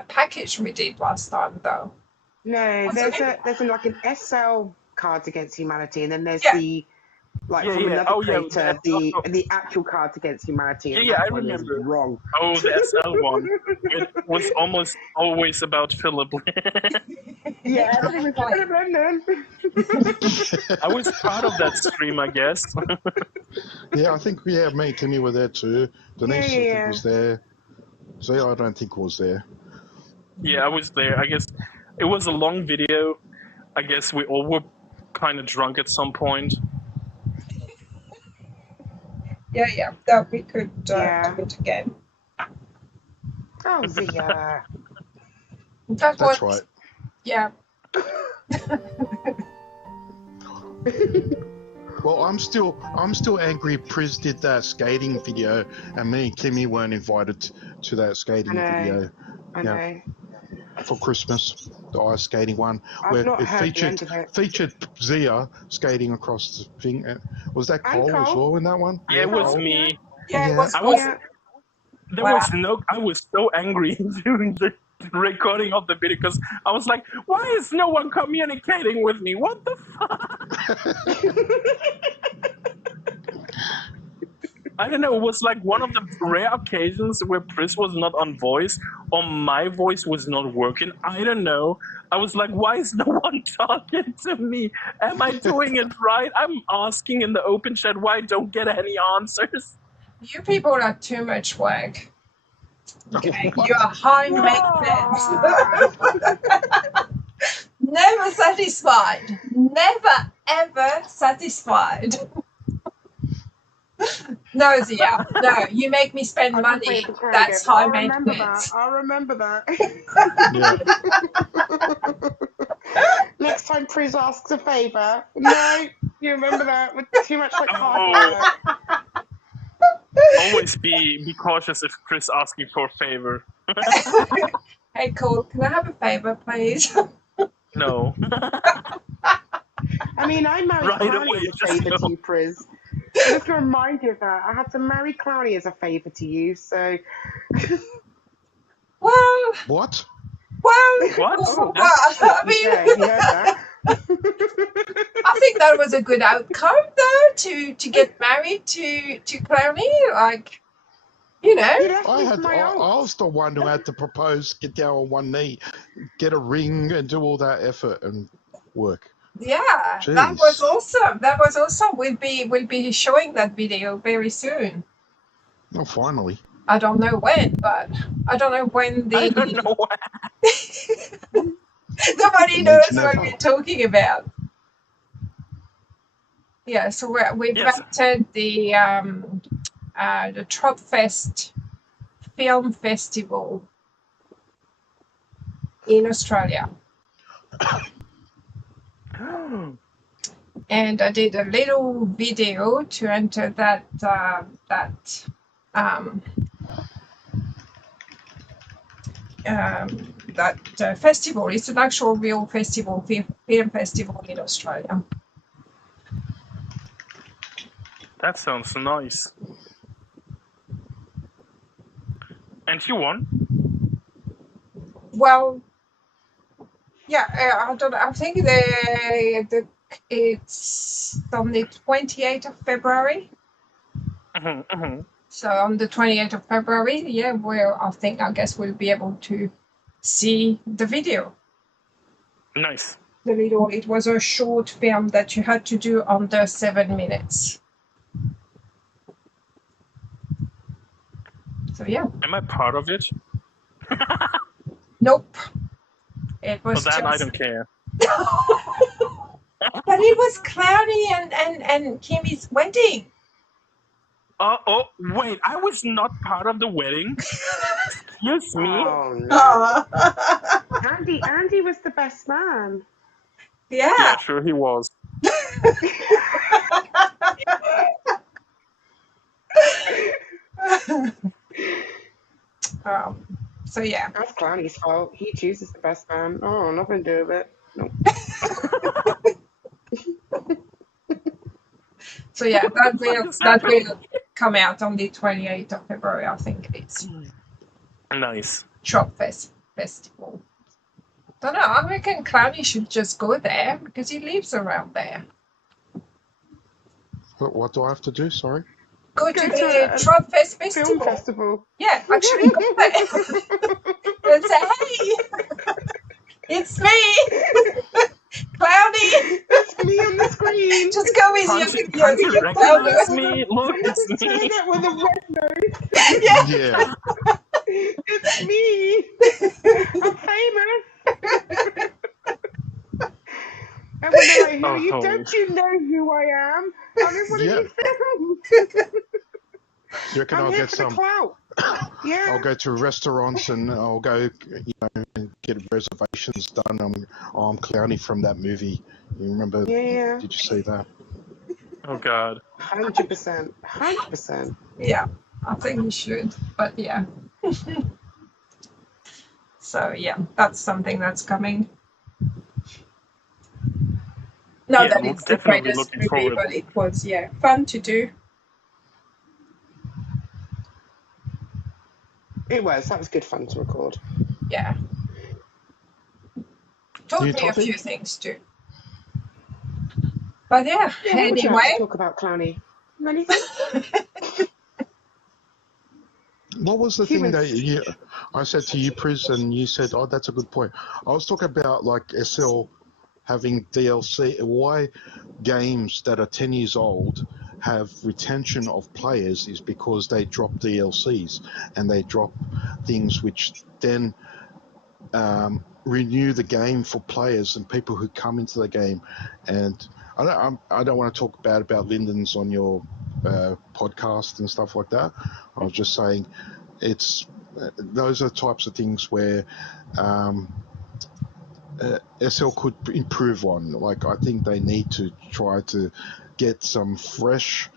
package we did last time though. No, there's like an SL Cards Against Humanity, and then there's the from another creator, the actual Cards Against Humanity. And I one remember. Is wrong. Oh, the SL one. It was almost always about Philip. Yeah, everything was I was part of that stream, I guess. Yeah, I think me and Kimmy were there too. Denise I think was there. So I don't think was there. Yeah, I was there. I guess it was a long video. I guess we all were kind of drunk at some point. Yeah, that we could do it again. Oh, Zia. That's right. Yeah. Well, I'm still angry. Priz did that skating video, and me and Kimmy weren't invited to that skating video. I know. For Christmas, the ice skating one, I've where it featured Zia skating across the thing. Was that Cole as well in that one? Yeah, it was me. Yeah, it was. I was so angry during the recording of the video because I was like, why is no one communicating with me? What the fuck? I don't know, it was like one of the rare occasions where Pris was not on voice or my voice was not working. I don't know. I was like, why is no one talking to me? Am I doing it right? I'm asking in the open chat why I don't get any answers. You people are too much work. Okay, you are high maintenance. Never satisfied. Never, ever satisfied. No, Zia. No, you make me spend money. That's high maintenance. I'll remember that. Next time Pris asks a favour. No, you remember that with too much like hard work. Always be cautious if Chris asks you for a favor. Hey, Cole, can I have a favor, please? No. I mean, I married Clownie as a favour to you, Pris. Just to remind you of that, I had to marry Clownie as a favour to you, so... Well... What? Well... What? Well, I mean... Yeah, you heard that. I think that was a good outcome, though, to get married to Clownie. Like, you know. I was the one who had to propose, get down on one knee, get a ring, and do all that effort and work. Yeah, Jeez. that was awesome. That was awesome. We'll be showing that video very soon. Oh, finally. I don't know when, but I don't know when the... I don't know when. Nobody knows what we're talking about. Yeah, so we've entered the Tropfest Film Festival in Australia. And I did a little video to enter that festival. It's an actual real festival, film festival in Australia. That sounds nice. And you won? Well, yeah, I don't know. I think it's on the 28th of February. So on the 28th of February, yeah, where I guess we'll be able to see the video. Nice. It was a short film that you had to do under 7 minutes. So yeah. Am I part of it? Nope. It was Well, then just... I don't care. But it was Clownie and Kimmy's wedding. Oh, wait, I was not part of the wedding? Excuse me? Oh, no. Andy was the best man. Yeah. Yeah, sure he was. So yeah. That's Clownie's fault. He chooses the best man. Oh, nothing to do with it. Nope. So yeah, that will come out on the 28th of February, I think it is. Nice. Drop Festival. Don't know, I reckon Clownie should just go there because he lives around there. What do I have to do? Sorry. Go to the Drop Festival. Film festival. Yeah, actually go there. And say, hey, it's me, Clownie. It's me on the screen. Just go with Can't you your recognize me? Look, it's me. Turn it with a red nose. Yeah. It's me. I'm famous. And when they're like, Oh, don't you know who I am? I'm in one of your films. You reckon I'm I'll here get for some? the clout. Yeah. I'll go to restaurants and I'll go, and get reservations done. I'm Clownie from that movie. You remember? Yeah. Did you see that? Oh, God. 100%. 100%. Yeah, I think you should. But yeah. So yeah, that's something that's coming. Not Yeah, that we're it's the definitely greatest looking movie, forward. but it was fun to do. It was. That was good fun to record. Yeah. Taught You me a talking? few things too. But yeah, What would you like to anyway. talk about, Clownie? Anything? What was the thing that I said to you, Pris, and you said, oh, that's a good point. I was talking about like SL having DLC. Why games that are 10 years old have retention of players is because they drop DLCs and they drop things which then renew the game for players and people who come into the game. And I don't want to talk bad about Linden's on your podcast and stuff like that. I was just saying it's those are the types of things where SL could improve on. Like, I think they need to try to get some fresh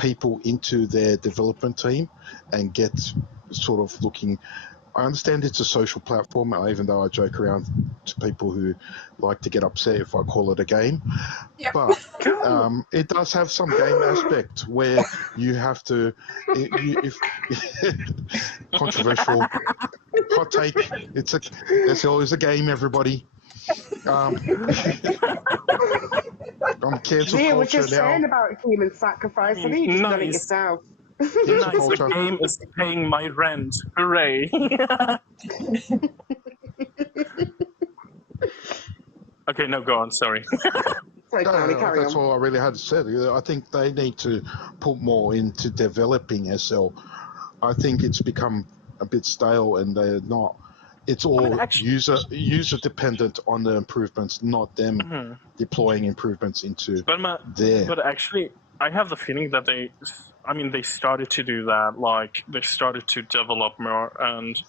people into their development team and get sort of looking. I understand it's a social platform, even though I joke around to people who like to get upset if I call it a game. Yeah. But it does have some game aspect where you have to, controversial hot take. SL is a game, everybody. I'm cancel Mia culture was just now. saying about human sacrifice, and you just done it Nice. yourself. Nice, culture. the game is paying my rent. Hooray. Okay, no, go on, sorry. Sorry, Clownie, carry That's on. all I really had to say. I think they need to put more into developing SL. I think it's become a bit stale, and they're not. It's all user dependent on the improvements, not them deploying improvements into there. But actually, I have the feeling that they started to do that. Like, they started to develop more, and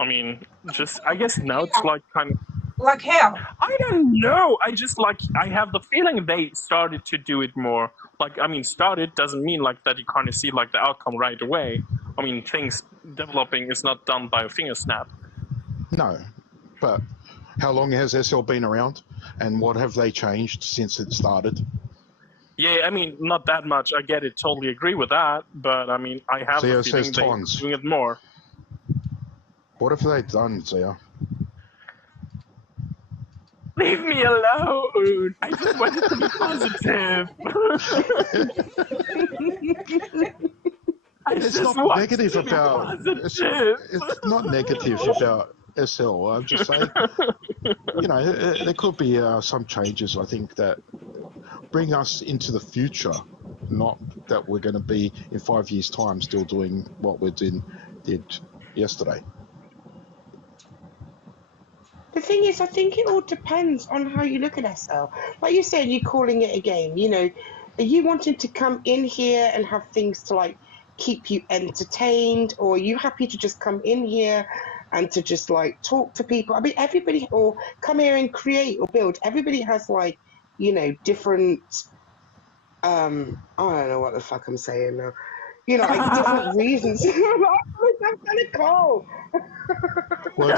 I mean, just I guess now it's like kind of. Like how? I don't know. I just like I have the feeling they started to do it more. Like I mean, started doesn't mean like that you kind of see like the outcome right away. I mean, things developing is not done by a finger snap. No, but how long has SL been around, and what have they changed since it started? Yeah, I mean, not that much. I get it. Totally agree with that. But I mean, I have the feeling they're doing it more. What have they done, Zia? Leave me alone. I just wanted to be positive. It's not negative about. It's not negative about SL. I'm just saying, you know, there could be some changes. I think that bring us into the future, not that we're going to be in 5 years' time still doing what we did yesterday. The thing is, I think it all depends on how you look at SL. Like you said, you're calling it a game. You know, are you wanting to come in here and have things to like keep you entertained, or are you happy to just come in here and to just like talk to people? I mean, everybody, or come here and create or build. Everybody has like, you know, different. I don't know what the fuck I'm saying now. You know, like different reasons. I'm kind of cold. Well,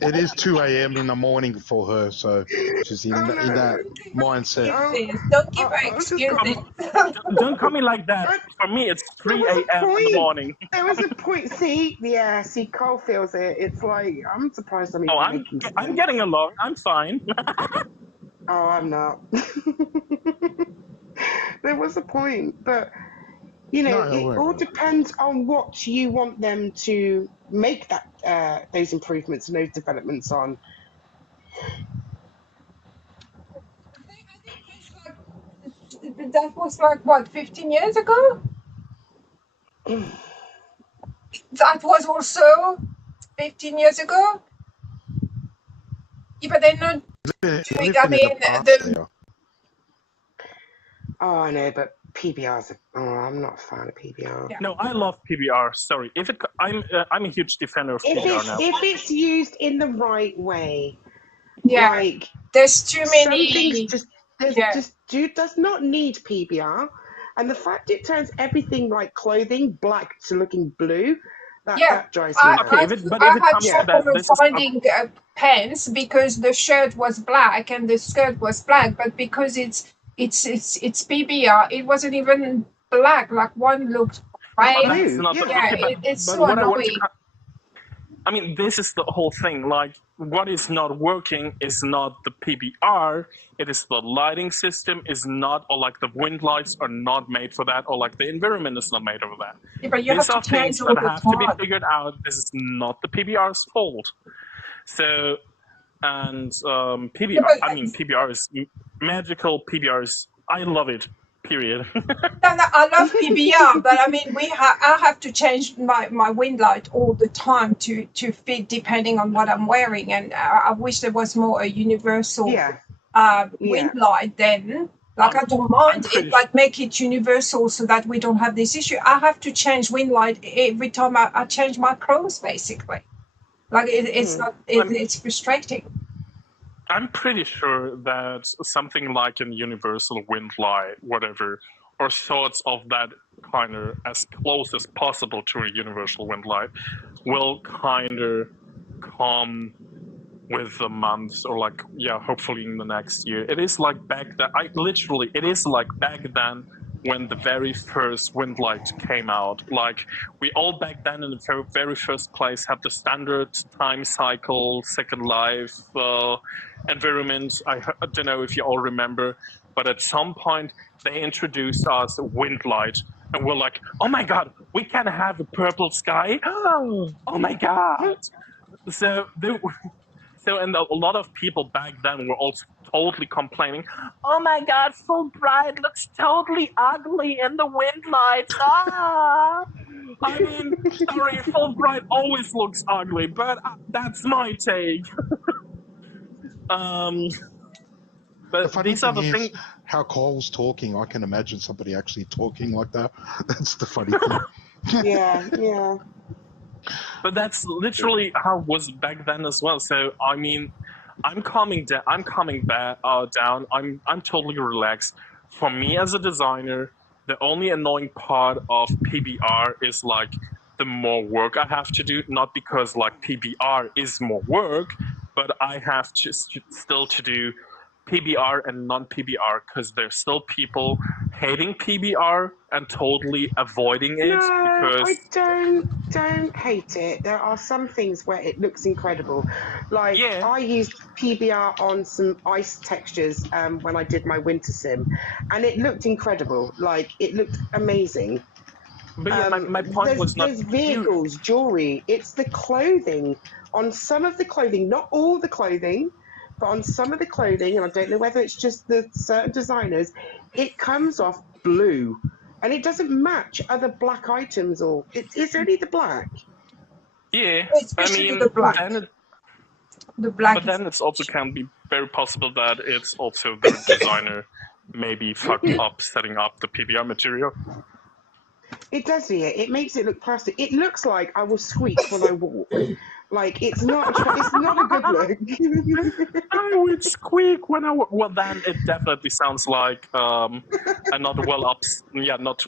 it is 2 a.m. in the morning for her, so she's in that mindset. Don't give her excuses. Don't call me like that. For me, it's 3 a.m. in the morning. There was a point. See, Cole feels it. It's like, I'm surprised I'm even making sense. I'm getting along. I'm fine. Oh, I'm not. There was a point, but you know, it all depends on what you want them to make that those improvements and those developments on. That was like what, 15 years ago? That was also 15 years ago. Yeah, but they're not doing. I mean, Oh, I know, but PBRs. I'm not a fan of PBR. Yeah. No, I love PBR. Sorry, I'm a huge defender of PBR now. If it's used in the right way, yeah, like there's too many. Some things just does not need PBR, and the fact it turns everything like clothing black to looking blue. That drives me nuts. I had trouble finding pants because the shirt was black and the skirt was black, but because it's PBR, it wasn't even black. Like one looked gray. It's so annoying. I mean, this is the whole thing. Like, what is not working is not the PBR. It is the lighting system is not, or like the wind lights are not made for that, or like the environment is not made for that. Yeah, but these are things that have to be figured out. This is not the PBR's fault. So, and PBR. I mean, PBR is magical. PBR is. I love it. Period. No, I love PBR, but I mean, I have to change my wind light all the time to fit depending on what I'm wearing, and I wish there was more a universal wind light then. Like I don't mind it, but make it universal so that we don't have this issue. I have to change wind light every time I change my clothes, basically. Like it's frustrating. I'm pretty sure that something like a universal wind light, whatever, or sorts of that kind of as close as possible to a universal wind light, will kind of come with the months, or like, hopefully in the next year. It is like back then, it is like back then when the very first wind light came out. Like, we all back then in the very first place had the standard time cycle, Second Life environment. I don't know if you all remember, but at some point they introduced us wind light, and we're like, oh my god, we can have a purple sky? Oh my god. And a lot of people back then were also totally complaining, oh my god, Fulbright looks totally ugly in the wind lights. I mean, sorry, Fulbright always looks ugly, but that's my take. But the funny these are the thing things. Is how Cole's talking, I can imagine somebody actually talking like that. That's the funny thing. Yeah. But that's literally how it was back then as well. So I mean, I'm calming down. Down. I'm totally relaxed. For me as a designer, the only annoying part of PBR is like the more work I have to do. Not because like PBR is more work, but I have to still to do PBR and non-PBR because there's still people hating PBR and totally avoiding it No, because I don't hate it. There are some things where it looks incredible. Like yeah. I used PBR on some ice textures when I did my winter sim, and it looked incredible. Like it looked amazing. But yeah, my point was not there's vehicles, jewelry. It's the clothing on some of the clothing, not all the clothing, but on some of the clothing, and I don't know whether it's just the certain designers, it comes off blue, and it doesn't match other black items, or it's only the black. Yeah, Especially I mean, the black. The black. But then it's also can be very possible that it's also the designer maybe fucked up setting up the PBR material. It does, yeah. It makes it look plastic. It looks like I will squeak when I walk. Like it's not a good look. I would squeak when I well then it definitely sounds like a not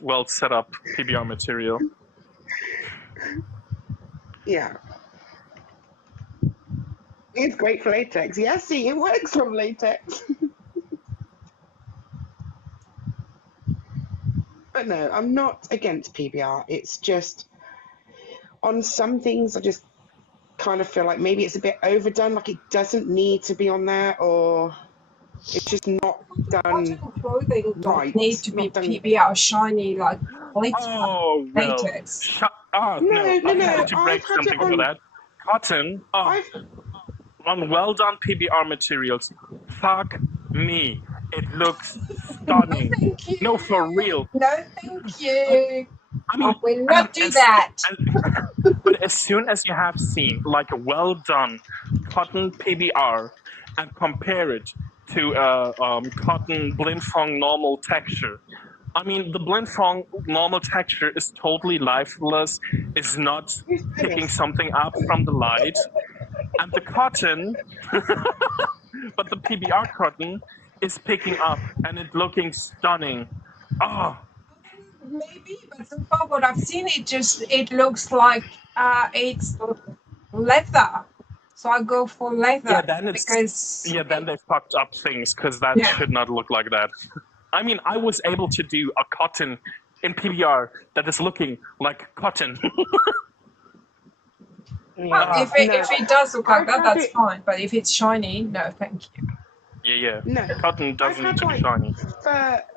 well set up PBR material. Yeah. It's great for latex. Yeah, see, it works from latex. But no, I'm not against PBR. It's just on some things I just kind of feel like maybe it's a bit overdone, like it doesn't need to be on there, or it's just not done Clothing right. Need to be PBR shiny like latex. No, I have to break something for that. Cotton. On well done PBR materials. Fuck me. It looks stunning. No, thank you. No, for real. No, thank you. I mean, I will not do that. But as soon as you have seen like a well done cotton PBR and compare it to a cotton Blindfong normal texture, I mean, the Blindfong normal texture is totally lifeless, is not picking something up from the light. And the cotton, but the PBR cotton is picking up and it's looking stunning. Oh. Maybe, but so far what I've seen, it looks like it's leather. So I go for leather. Yeah, then they fucked up things because that should not look like that. I mean, I was able to do a cotton in PBR that is looking like cotton. Well, if it does look like that, that's fine. But if it's shiny, no, thank you. Yeah. No, cotton doesn't need to be shiny.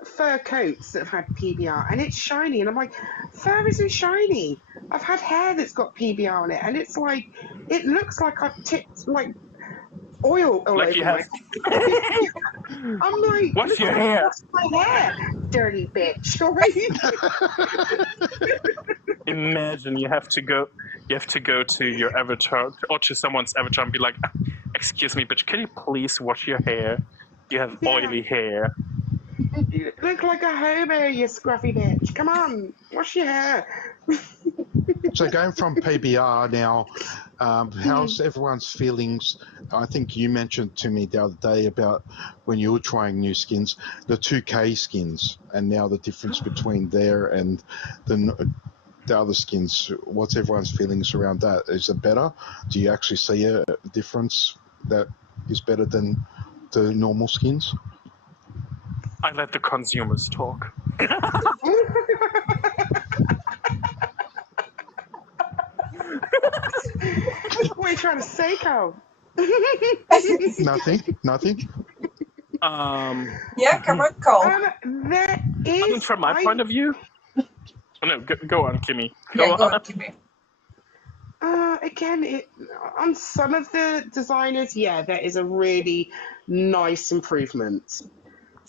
Fur coats that have had PBR, and it's shiny, and I'm like, fur isn't shiny. I've had hair that's got PBR on it, and it's like, it looks like I've tipped like oil all over my. I'm like, what's your hair? What's my hair, dirty bitch? Imagine you have to go to your avatar or to someone's avatar and be like, excuse me, bitch, can you please wash your hair? You have oily hair. You look like a hobo, you scruffy bitch. Come on, wash your hair. So going from PBR now, how's everyone's feelings? I think you mentioned to me the other day about when you were trying new skins, the 2K skins, and now the difference between there and the other skins. What's everyone's feelings around that? Is it better? Do you actually see a difference that is better than the normal skins? I let the consumers talk. What are you trying to say, Carl? Nothing. Yeah, come on, Cole. There is. I mean, from my point of view. Oh, no, go on, Kimmy. Go on, Kimmy. Again, on some of the designers, there is a really nice improvement.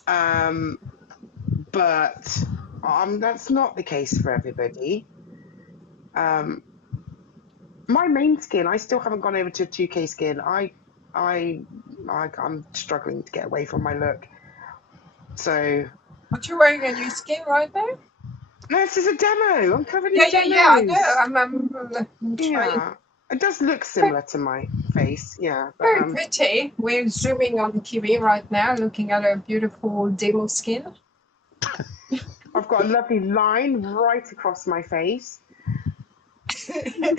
But that's not the case for everybody. My main skin, I still haven't gone over to a 2K skin. I'm struggling to get away from my look. So. But you're wearing a new skin right now? No, this is a demo. I'm covered in Yeah, demos. I know. I'm trying. Yeah, it does look similar to my face. Yeah, but, Very pretty. We're zooming on Kiwi right now, looking at her beautiful demo skin. I've got a lovely line right across my face. I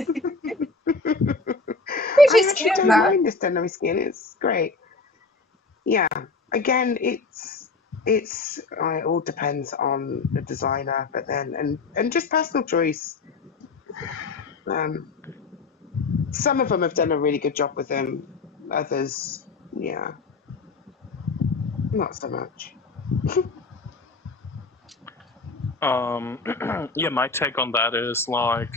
actually don't mind this demo skin. It's great. Yeah. Again, it all depends on the designer, but then and just personal choice. Some of them have done a really good job with them. Others, yeah, not so much. Yeah, my take on that is like,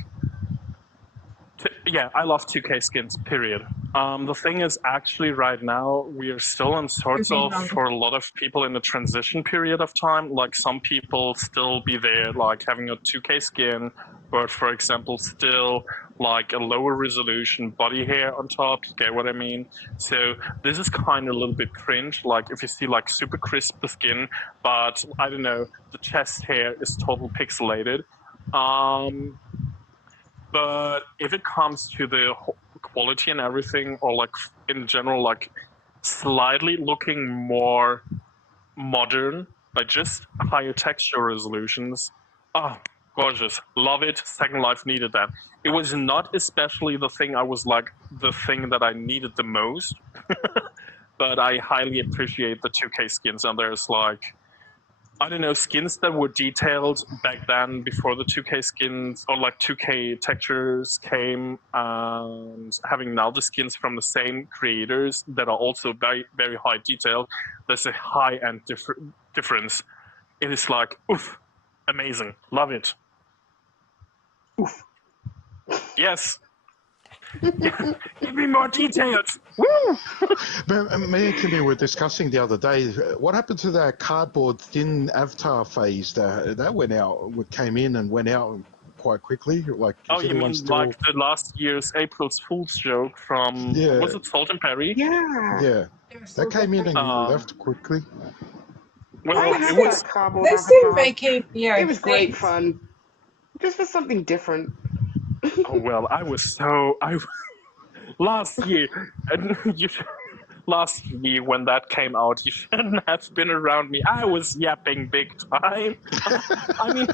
yeah, I love 2K skins, period. The thing is, actually, right now, we are still in sorts of, for a lot of people, in a transition period of time. Like, some people still be there, like, having a 2K skin, but, for example, still, like, a lower resolution body hair on top, you get what I mean? So, this is kind of a little bit cringe, like, if you see, like, super crisp the skin, but, I don't know, the chest hair is total pixelated. But if it comes to the quality and everything, or like in general, like slightly looking more modern, like just higher texture resolutions, gorgeous, love it. Second Life needed that. It was not especially the thing that I needed the most, but I highly appreciate the 2K skins, and there's like, I don't know, skins that were detailed back then before the 2K skins or like 2K textures came, and having now the skins from the same creators that are also very, very high detail, there's a high-end difference. It is like, oof, amazing. Love it. Oof. Yes. Give me more details. Woo! Me and Kimmy were discussing the other day, what happened to that cardboard thin avatar phase that went out, came in and went out quite quickly? Like, oh, you mean still... like the last year's April's Fool's joke from, was it Salt and Perry? Yeah. Yeah. That came in and left quickly. Well, it was cardboard they're still making, it was great fun. Just for something different. Oh, well, last year when that came out, you shouldn't have been around me. I was yapping big time. I mean,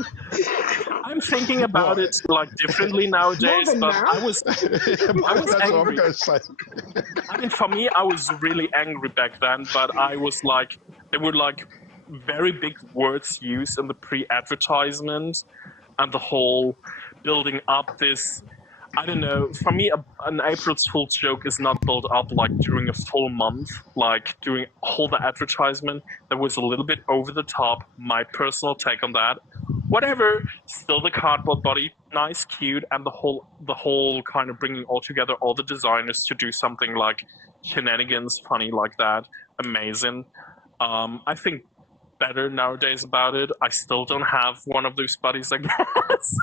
I'm thinking about it like differently nowadays, but I was angry. I mean, for me, I was really angry back then, but I was like, there were like very big words used in the pre-advertisement and the whole building up this, I don't know, for me, an April's Fool's joke is not built up like during a full month, like during all the advertisement. That was a little bit over the top, my personal take on that. Whatever, still the cardboard body, nice, cute, and the whole kind of bringing all together all the designers to do something like shenanigans, funny like that, amazing. I think better nowadays about it. I still don't have one of those buddies, I guess.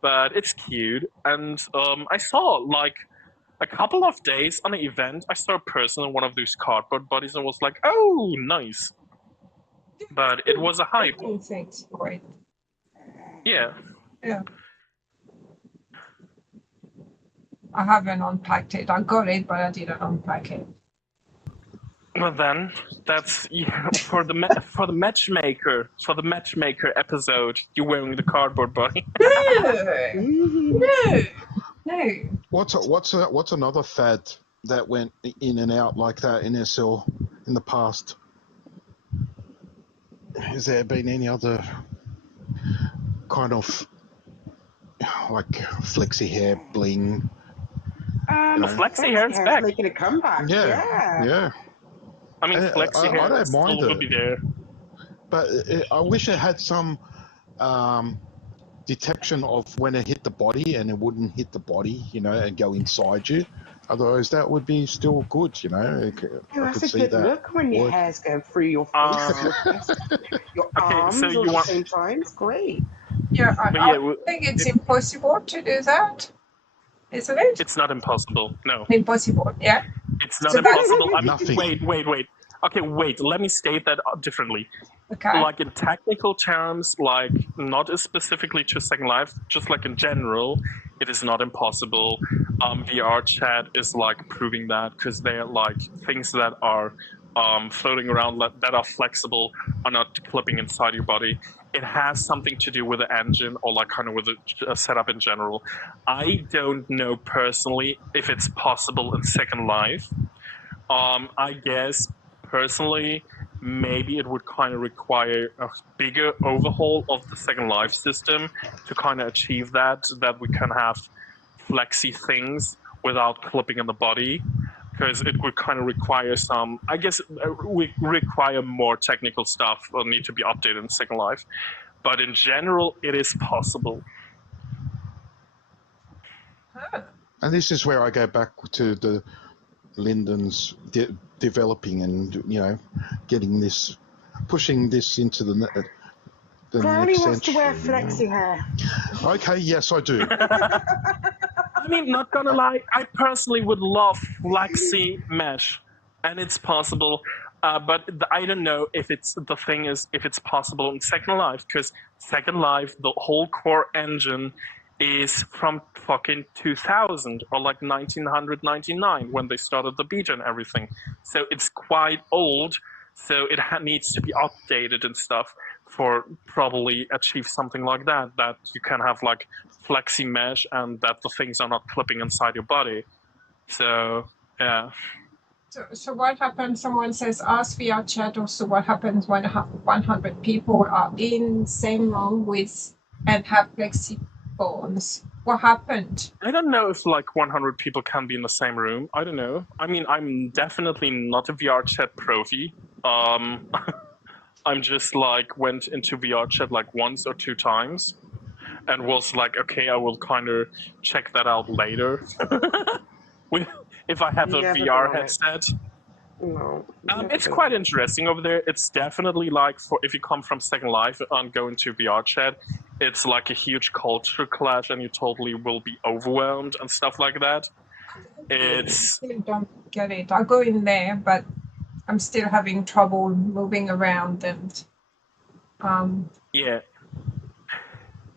But it's cute, and I saw like a couple of days on an event, I saw a person in one of those cardboard buddies and was like, oh, nice. But it was a hype. Thanks for it. Yeah. Yeah. I haven't unpacked it. I got it, but I didn't unpack it. Well, then that's for the matchmaker episode. You're wearing the cardboard body. No. What's another fad that went in and out like that in SL in the past? Has there been any other kind of like flexi hair bling? Flexi hair is back. Making a comeback. Yeah. I mean, flexi hair I don't mind still will be there. But I wish it had some detection of when it hit the body and it wouldn't hit the body, and go inside you. Otherwise, that would be still good, That's a good look when your hair's going through your face, your arms so all at the same time. It's great. Yeah, I think it's impossible to do that, isn't it? It's not impossible, no. Impossible, yeah. It's not impossible. I mean, Nothing. wait. Okay, wait. Let me state that differently. Okay. Like in technical terms, like not specifically to Second Life, just like in general, it is not impossible. VR chat is like proving that because they're like things that are floating around that are flexible, are not clipping inside your body. It has something to do with the engine or like kind of with the setup in general. I don't know personally if it's possible in Second Life. I guess personally, maybe it would kind of require a bigger overhaul of the Second Life system to kind of achieve that we can have flexy things without clipping in the body, because it would kind of require some, I guess, we require more technical stuff or need to be updated in Second Life. But in general, it is possible. And this is where I go back to the Linden's developing and, you know, getting this, pushing this into the Clownie next wants to wear century, you know. flexi hair. Okay, yes, I do. I mean, not gonna lie, I personally would love flexi mesh, and it's possible. But I don't know if it's the thing is if it's possible in Second Life, because Second Life, the whole core engine is from fucking 2000 or like 1999 when they started the beta and everything. So it's quite old. So it needs to be updated and stuff for probably achieve something like that. That you can have like flexi mesh and that the things are not clipping inside your body. So yeah. So what happens? Someone says, ask VR chat also what happens when 100 people are in the same room with and have flexi phones. What happened? I don't know if like 100 people can be in the same room. I don't know. I mean, I'm definitely not a VR chat profi. I'm just like went into VR chat like once or two times and was like, okay, I will kind of check that out later. If I have a Never VR got it. headset. No. It's quite interesting over there. It's definitely like for if you come from Second Life and go into VR chat, it's like a huge culture clash and you totally will be overwhelmed and stuff like that. It's Still don't get it. I go in there, but I'm still having trouble moving around and yeah.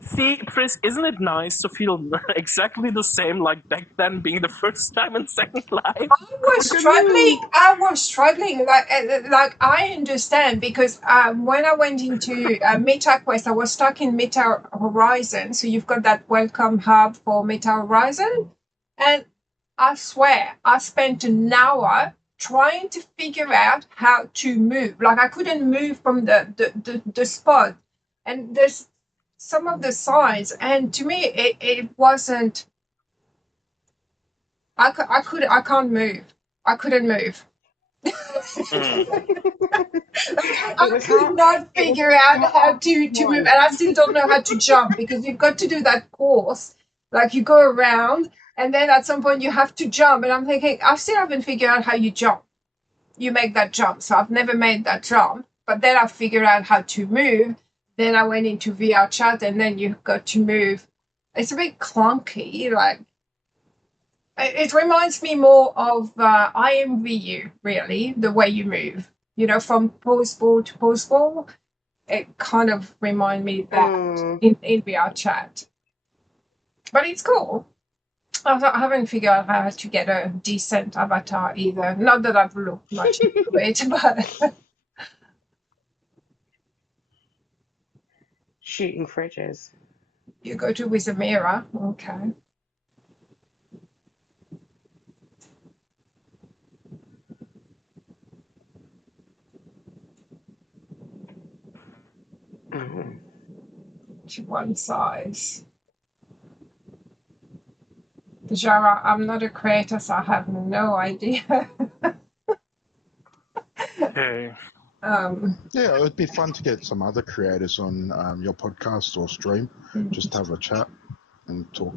See, Chris, isn't it nice to feel exactly the same like back then being the first time in Second Life? I was struggling. Like I understand because when I went into Meta Quest, I was stuck in Meta Horizon. So you've got that welcome hub for Meta Horizon, and I swear I spent an hour trying to figure out how to move. Like I couldn't move from the spot, and there's some of the signs, and to me it wasn't. I can't move. I couldn't move. I could not figure out how to move, and I still don't know how to jump because you've got to do that course. Like you go around, and then at some point you have to jump. And I'm thinking, I still haven't figured out how you jump. You make that jump, so I've never made that jump. But then I figured out how to move. Then I went into VR chat, and then you've got to move. It's a bit clunky, like. It reminds me more of IMVU, really, the way you move. You know, from pose ball to pose ball. It kind of reminds me of that in VR chat. But it's cool. I haven't figured out how to get a decent avatar either. Not that I've looked much into it, but... Shooting fridges. You go to with a mirror. Okay. To one size. Jara, I'm not a creator, so I have no idea. okay. Yeah, it would be fun to get some other creators on your podcast or stream, just have a chat and talk.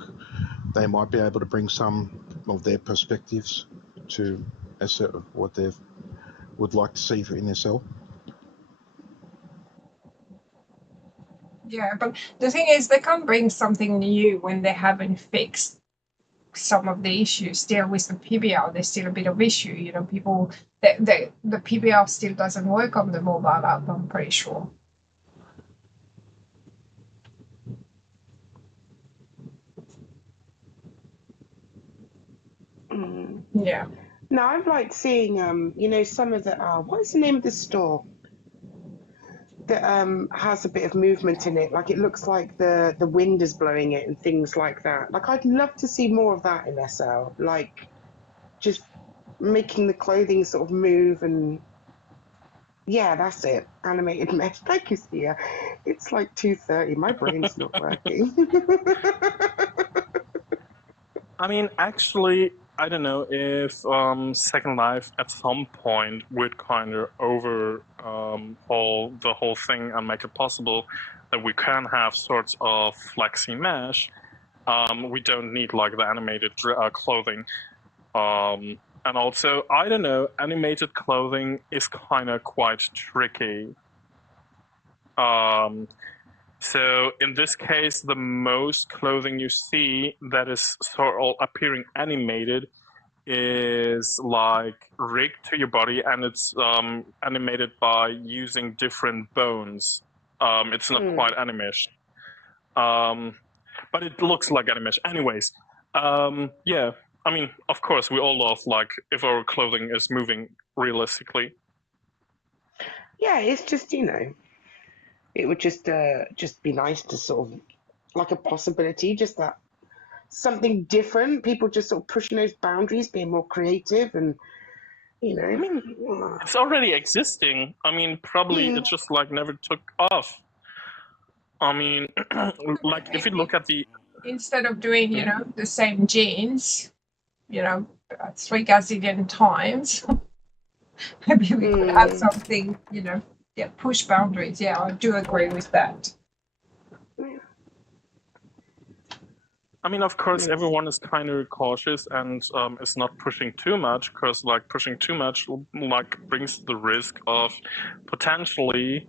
They might be able to bring some of their perspectives to what they would like to see in SL. Yeah, but the thing is, they can't bring something new when they haven't fixed some of the issues still with the PBR. There's still a bit of issue. You know, people the PBR still doesn't work on the mobile app. I'm pretty sure. Yeah. No, I've liked seeing, you know, some of the, what is the name of the store that has a bit of movement in it? Like it looks like the wind is blowing it and things like that. Like I'd love to see more of that in SL. Like just making the clothing sort of move and yeah, that's it. Animated mesh. Thank you, Sia. It's like 2:30. My brain's not working. I mean, actually, I don't know if Second Life at some point would kind of overhaul the whole thing and make it possible that we can have sorts of flexi mesh. We don't need like the animated clothing. And also, I don't know, animated clothing is kind of quite tricky. So in this case, the most clothing you see that is sort of appearing animated is like rigged to your body, and it's animated by using different bones. It's not quite animation, but it looks like animation. Anyways, yeah. I mean, of course, we all love like if our clothing is moving realistically. Yeah, it's just, you know, it would just be nice to sort of like a possibility, just that something different. People just sort of pushing those boundaries, being more creative, and you know. I mean, it's already existing. I mean, probably it just like never took off. I mean, like if you look at the instead of doing, you know, the same jeans, you know, 3 gazillion times, maybe we could have something, you know, yeah, push boundaries. Yeah, I do agree with that. I mean, of course, everyone is kind of cautious and is not pushing too much, because like pushing too much like brings the risk of potentially,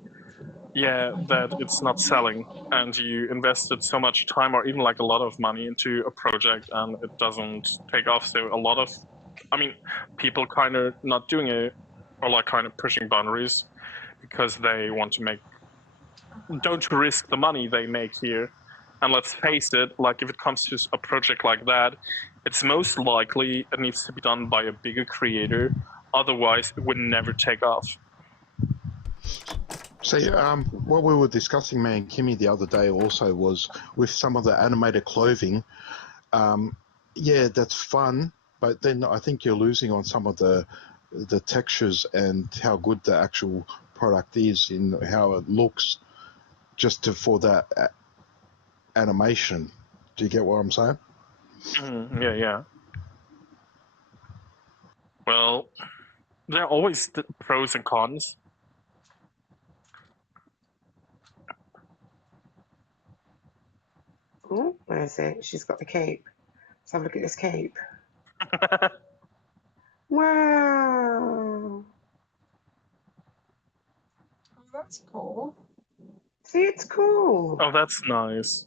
yeah, that it's not selling and you invested so much time or even like a lot of money into a project and it doesn't take off. So a lot of, I mean, people kind of not doing it or like kind of pushing boundaries because they want to make, don't risk the money they make here. And let's face it, like if it comes to a project like that, it's most likely it needs to be done by a bigger creator. Otherwise, it would never take off. See, what we were discussing, me and Kimmy, the other day also was with some of the animated clothing. Yeah, that's fun, but then I think you're losing on some of the textures and how good the actual product is in how it looks, just for that animation. Do you get what I'm saying? Yeah. Well, there are always the pros and cons. Oh, where is it? She's got the cape. Let's have a look at this cape. Wow. Oh, that's cool. See, it's cool. Oh, that's nice.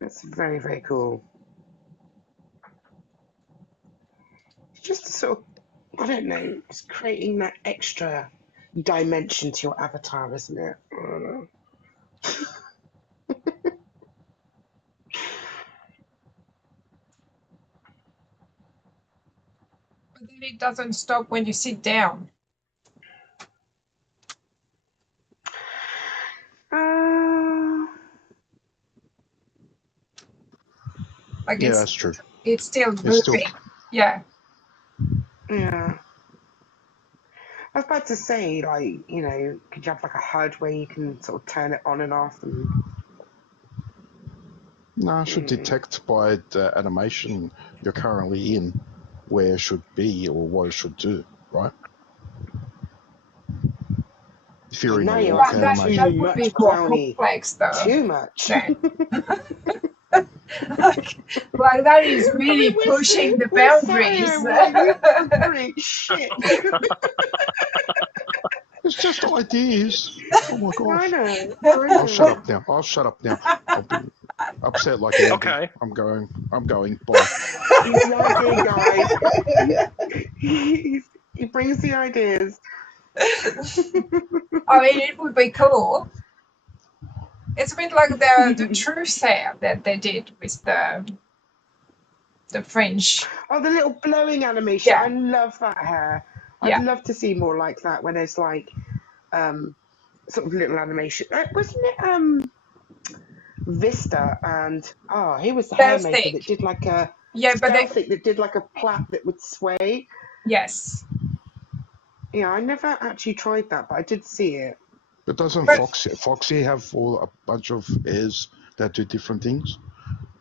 That's very, very cool. It's just sort of, I don't know, it's creating that extra dimension to your avatar, isn't it? I don't know. But then it doesn't stop when you sit down. Like Yeah, that's true. It's still moving. Yeah. Yeah. I was about to say, like, you know, could you have like a HUD where you can sort of turn it on and off? And... No, it should detect by the animation you're currently in where it should be or what it should do, right? If you're in a walk animation. That would be more complex, though. Too much. Like that is really pushing the boundaries. Shit. was just ideas. Oh my gosh. I know. I'll shut up now. I'll shut up now. I'll be upset like Andy. Okay. I'm going. Bye. He's the idea guy. He brings the ideas. I mean, it would be cool. It's a bit like the truth hair that they did with the fringe. Oh, the little blowing animation. Yeah. I love that hair. Yeah. I'd love to see more like that when there's like sort of little animation. Wasn't it Vista and he was the hair maker that did like a that did like a plait that would sway. Yes. Yeah, I never actually tried that, but I did see it. But doesn't Foxy have a bunch of hairs that do different things?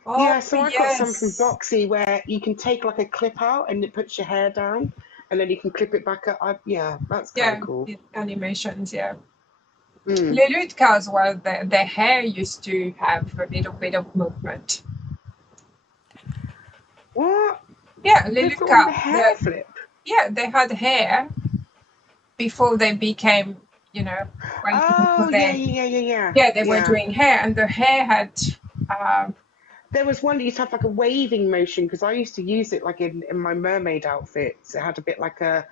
Oh, yeah, so I got some from Foxy where you can take like a clip out and it puts your hair down, and then you can clip it back up. Yeah, that's kind of cool. Animations, yeah. Lelutka as well, their hair used to have a little bit of movement. What? Yeah, Lelutka. The hair flip. Yeah, they had hair before they became, you know. Yeah. Yeah, they were doing hair, and the hair had. There was one that used to have like a waving motion, because I used to use it like in my mermaid outfits. It had a bit like a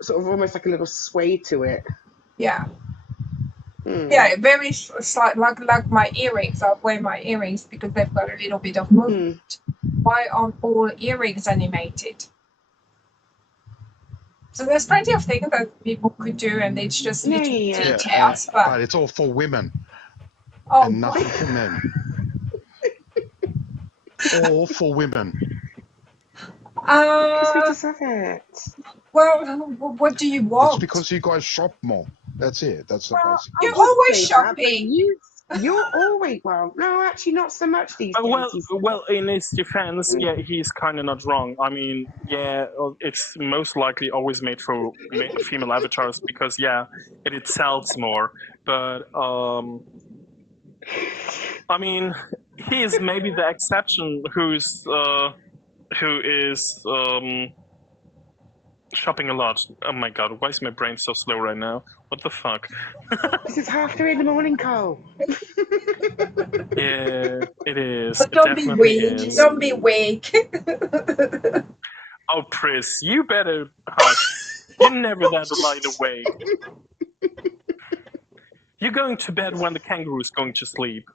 sort of almost like a little sway to it. Yeah. Yeah, very slight, like my earrings. I wear my earrings because they've got a little bit of movement. Why aren't all earrings animated? So there's plenty of things that people could do, and it's just little details. But it's all for women. Oh, and nothing for men. All for women. Because we deserve it. Well, what do you want? It's because you guys shop more. That's it. That's the basic. You're always shopping. You're always no, actually not so much these days. Well, in his defense, yeah, he's kind of not wrong. I mean, yeah, it's most likely always made for female avatars because, yeah, it sells more. But I mean, he is maybe the exception who is shopping a lot. Oh my god, why is my brain so slow right now? What the fuck? This is 3:30 in the morning, Cole. Yeah, it is. But don't be weak. Don't be weak. Oh, Pris, you better hush. You're never that light awake. You're going to bed when the kangaroo is going to sleep.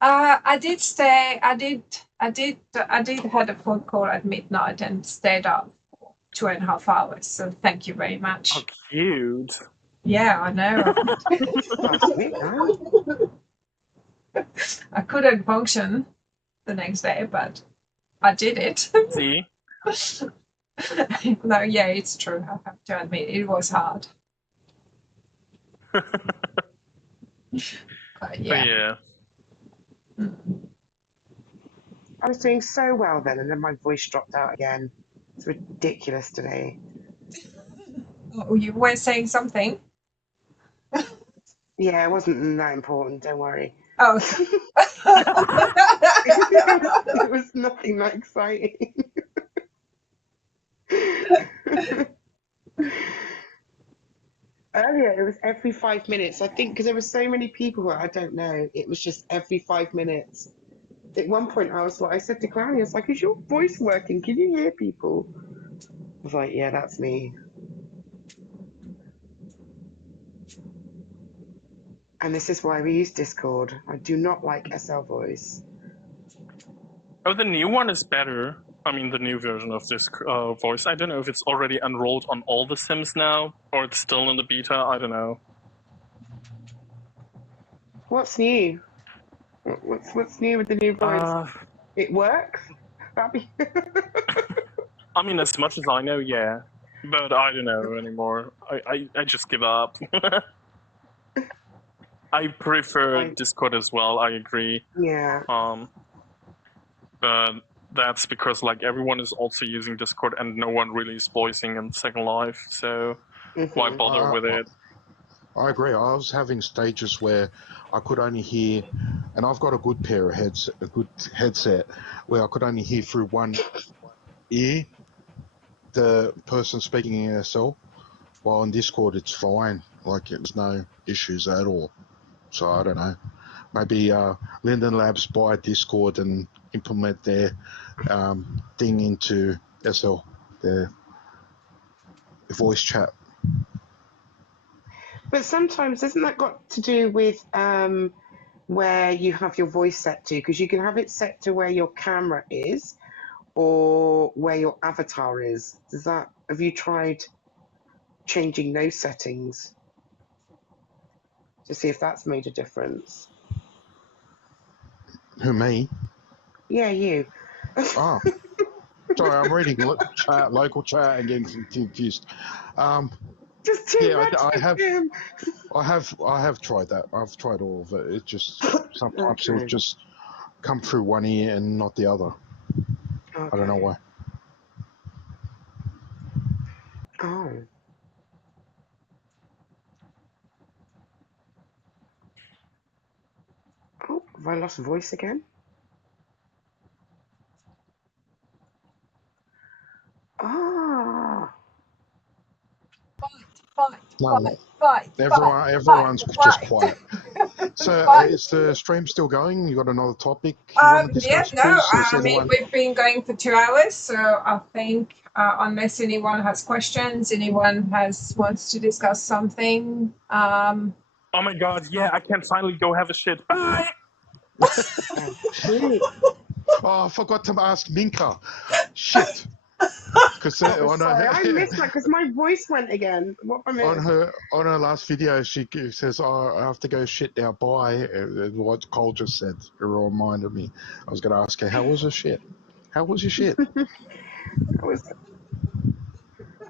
I did stay. I did had a phone call at midnight and stayed up 2.5 hours. So thank you very much. Oh, cute. Yeah, I know. I couldn't function the next day, but I did it. See? No, yeah, it's true. I have to admit, it was hard. But yeah. I was doing so well then, and then my voice dropped out again. It's ridiculous today. Oh, you were saying something? Yeah, it wasn't that important, don't worry. Oh. It was nothing that exciting. Earlier, it was every 5 minutes. I think because there were so many people, I don't know. It was just every 5 minutes. At one point, I said to Clownie, I was like, "Is your voice working? Can you hear people?" I was like, "Yeah, that's me." And this is why we use Discord. I do not like SL voice. Oh, the new one is better. I mean, the new version of this voice. I don't know if it's already enrolled on all the Sims now, or it's still in the beta. I don't know. What's new? What's new with the new voice? It works? I mean, as much as I know, yeah. But I don't know anymore. I just give up. I prefer Discord as well, I agree. Yeah. But that's because like everyone is also using Discord and no one really is voicing in Second Life, so why bother with it? I agree. I was having stages where I could only hear, and I've got a good pair of a good headset, where I could only hear through one ear the person speaking in SL, Well, on Discord it's fine. Like there's no issues at all. So I don't know. Maybe Linden Labs buy Discord and implement their thing into SL, their voice chat. But sometimes isn't that got to do with where you have your voice set to? Because you can have it set to where your camera is or where your avatar is. Have you tried changing those settings to see if that's made a difference? Who, me? Yeah, you. Oh, sorry, I'm reading local chat and getting confused. Just too Yeah, much I have. for him. I have tried that. I've tried all of it. It just sometimes it'll just come through one ear and not the other. Okay. I don't know why. Oh. Oh, have I lost voice again? Ah. Everyone's just quiet. So is the stream still going? You got another topic you want to discuss? Yeah, no, I mean, we've been going for 2 hours, so I think unless anyone has questions, anyone wants to discuss something. Oh my god, yeah, I can finally go have a shit. Bye! Oh, I forgot to ask Minka. Shit. Sorry, I missed that because my voice went again. What I missed? On her last video, she says, "Oh, I have to go shit now. Bye." What Cole just said, it reminded me. I was going to ask her, "How was her shit? How was your shit?"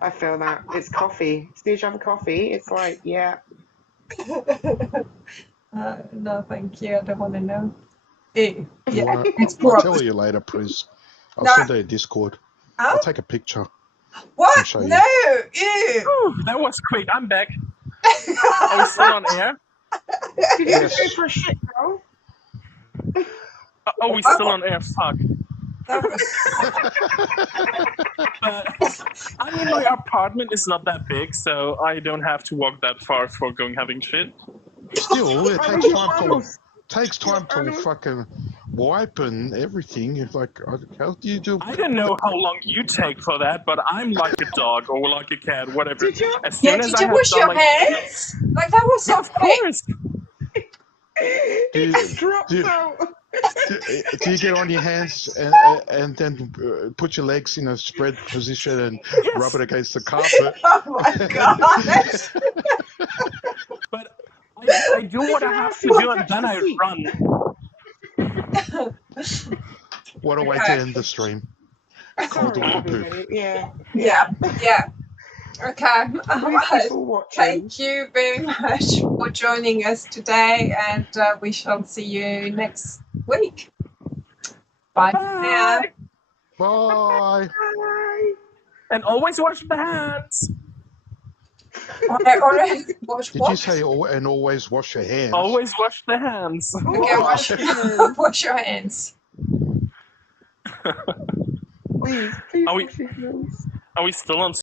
I feel that it's coffee. As soon as you have a coffee, it's like, yeah. No, thank you. I don't want to know. I'll tell you later, Pris. I'll send her a Discord. I'll take a picture. What? Show you. No! Ew! Ooh, that was quick. I'm back. Are we still on air? Did you go for a shit, girl? Oh, we still on air. Fuck. That was... But, I mean, my apartment is not that big, so I don't have to walk that far for going having shit. Still, it takes time to fucking wipe and everything. It's like, how do you do? I don't know how long you take for that, but I'm like a dog or like a cat, whatever. Did you? As soon as did you wash your hands? Like that was so quick. It dropped out. Do you get on your hands and then put your legs in a spread position and rub it against the carpet? Oh my gosh! But I do what I have to do and then I run. What a way to end the stream. Sorry, yeah. Okay. Thank you very much for joining us today, and we shall see you next week. Bye. Bye. Bye. And always wash the hands. Did you say and always wash your hands? Always wash the hands. Okay, wash your hands. Please wash your hands. Are we still on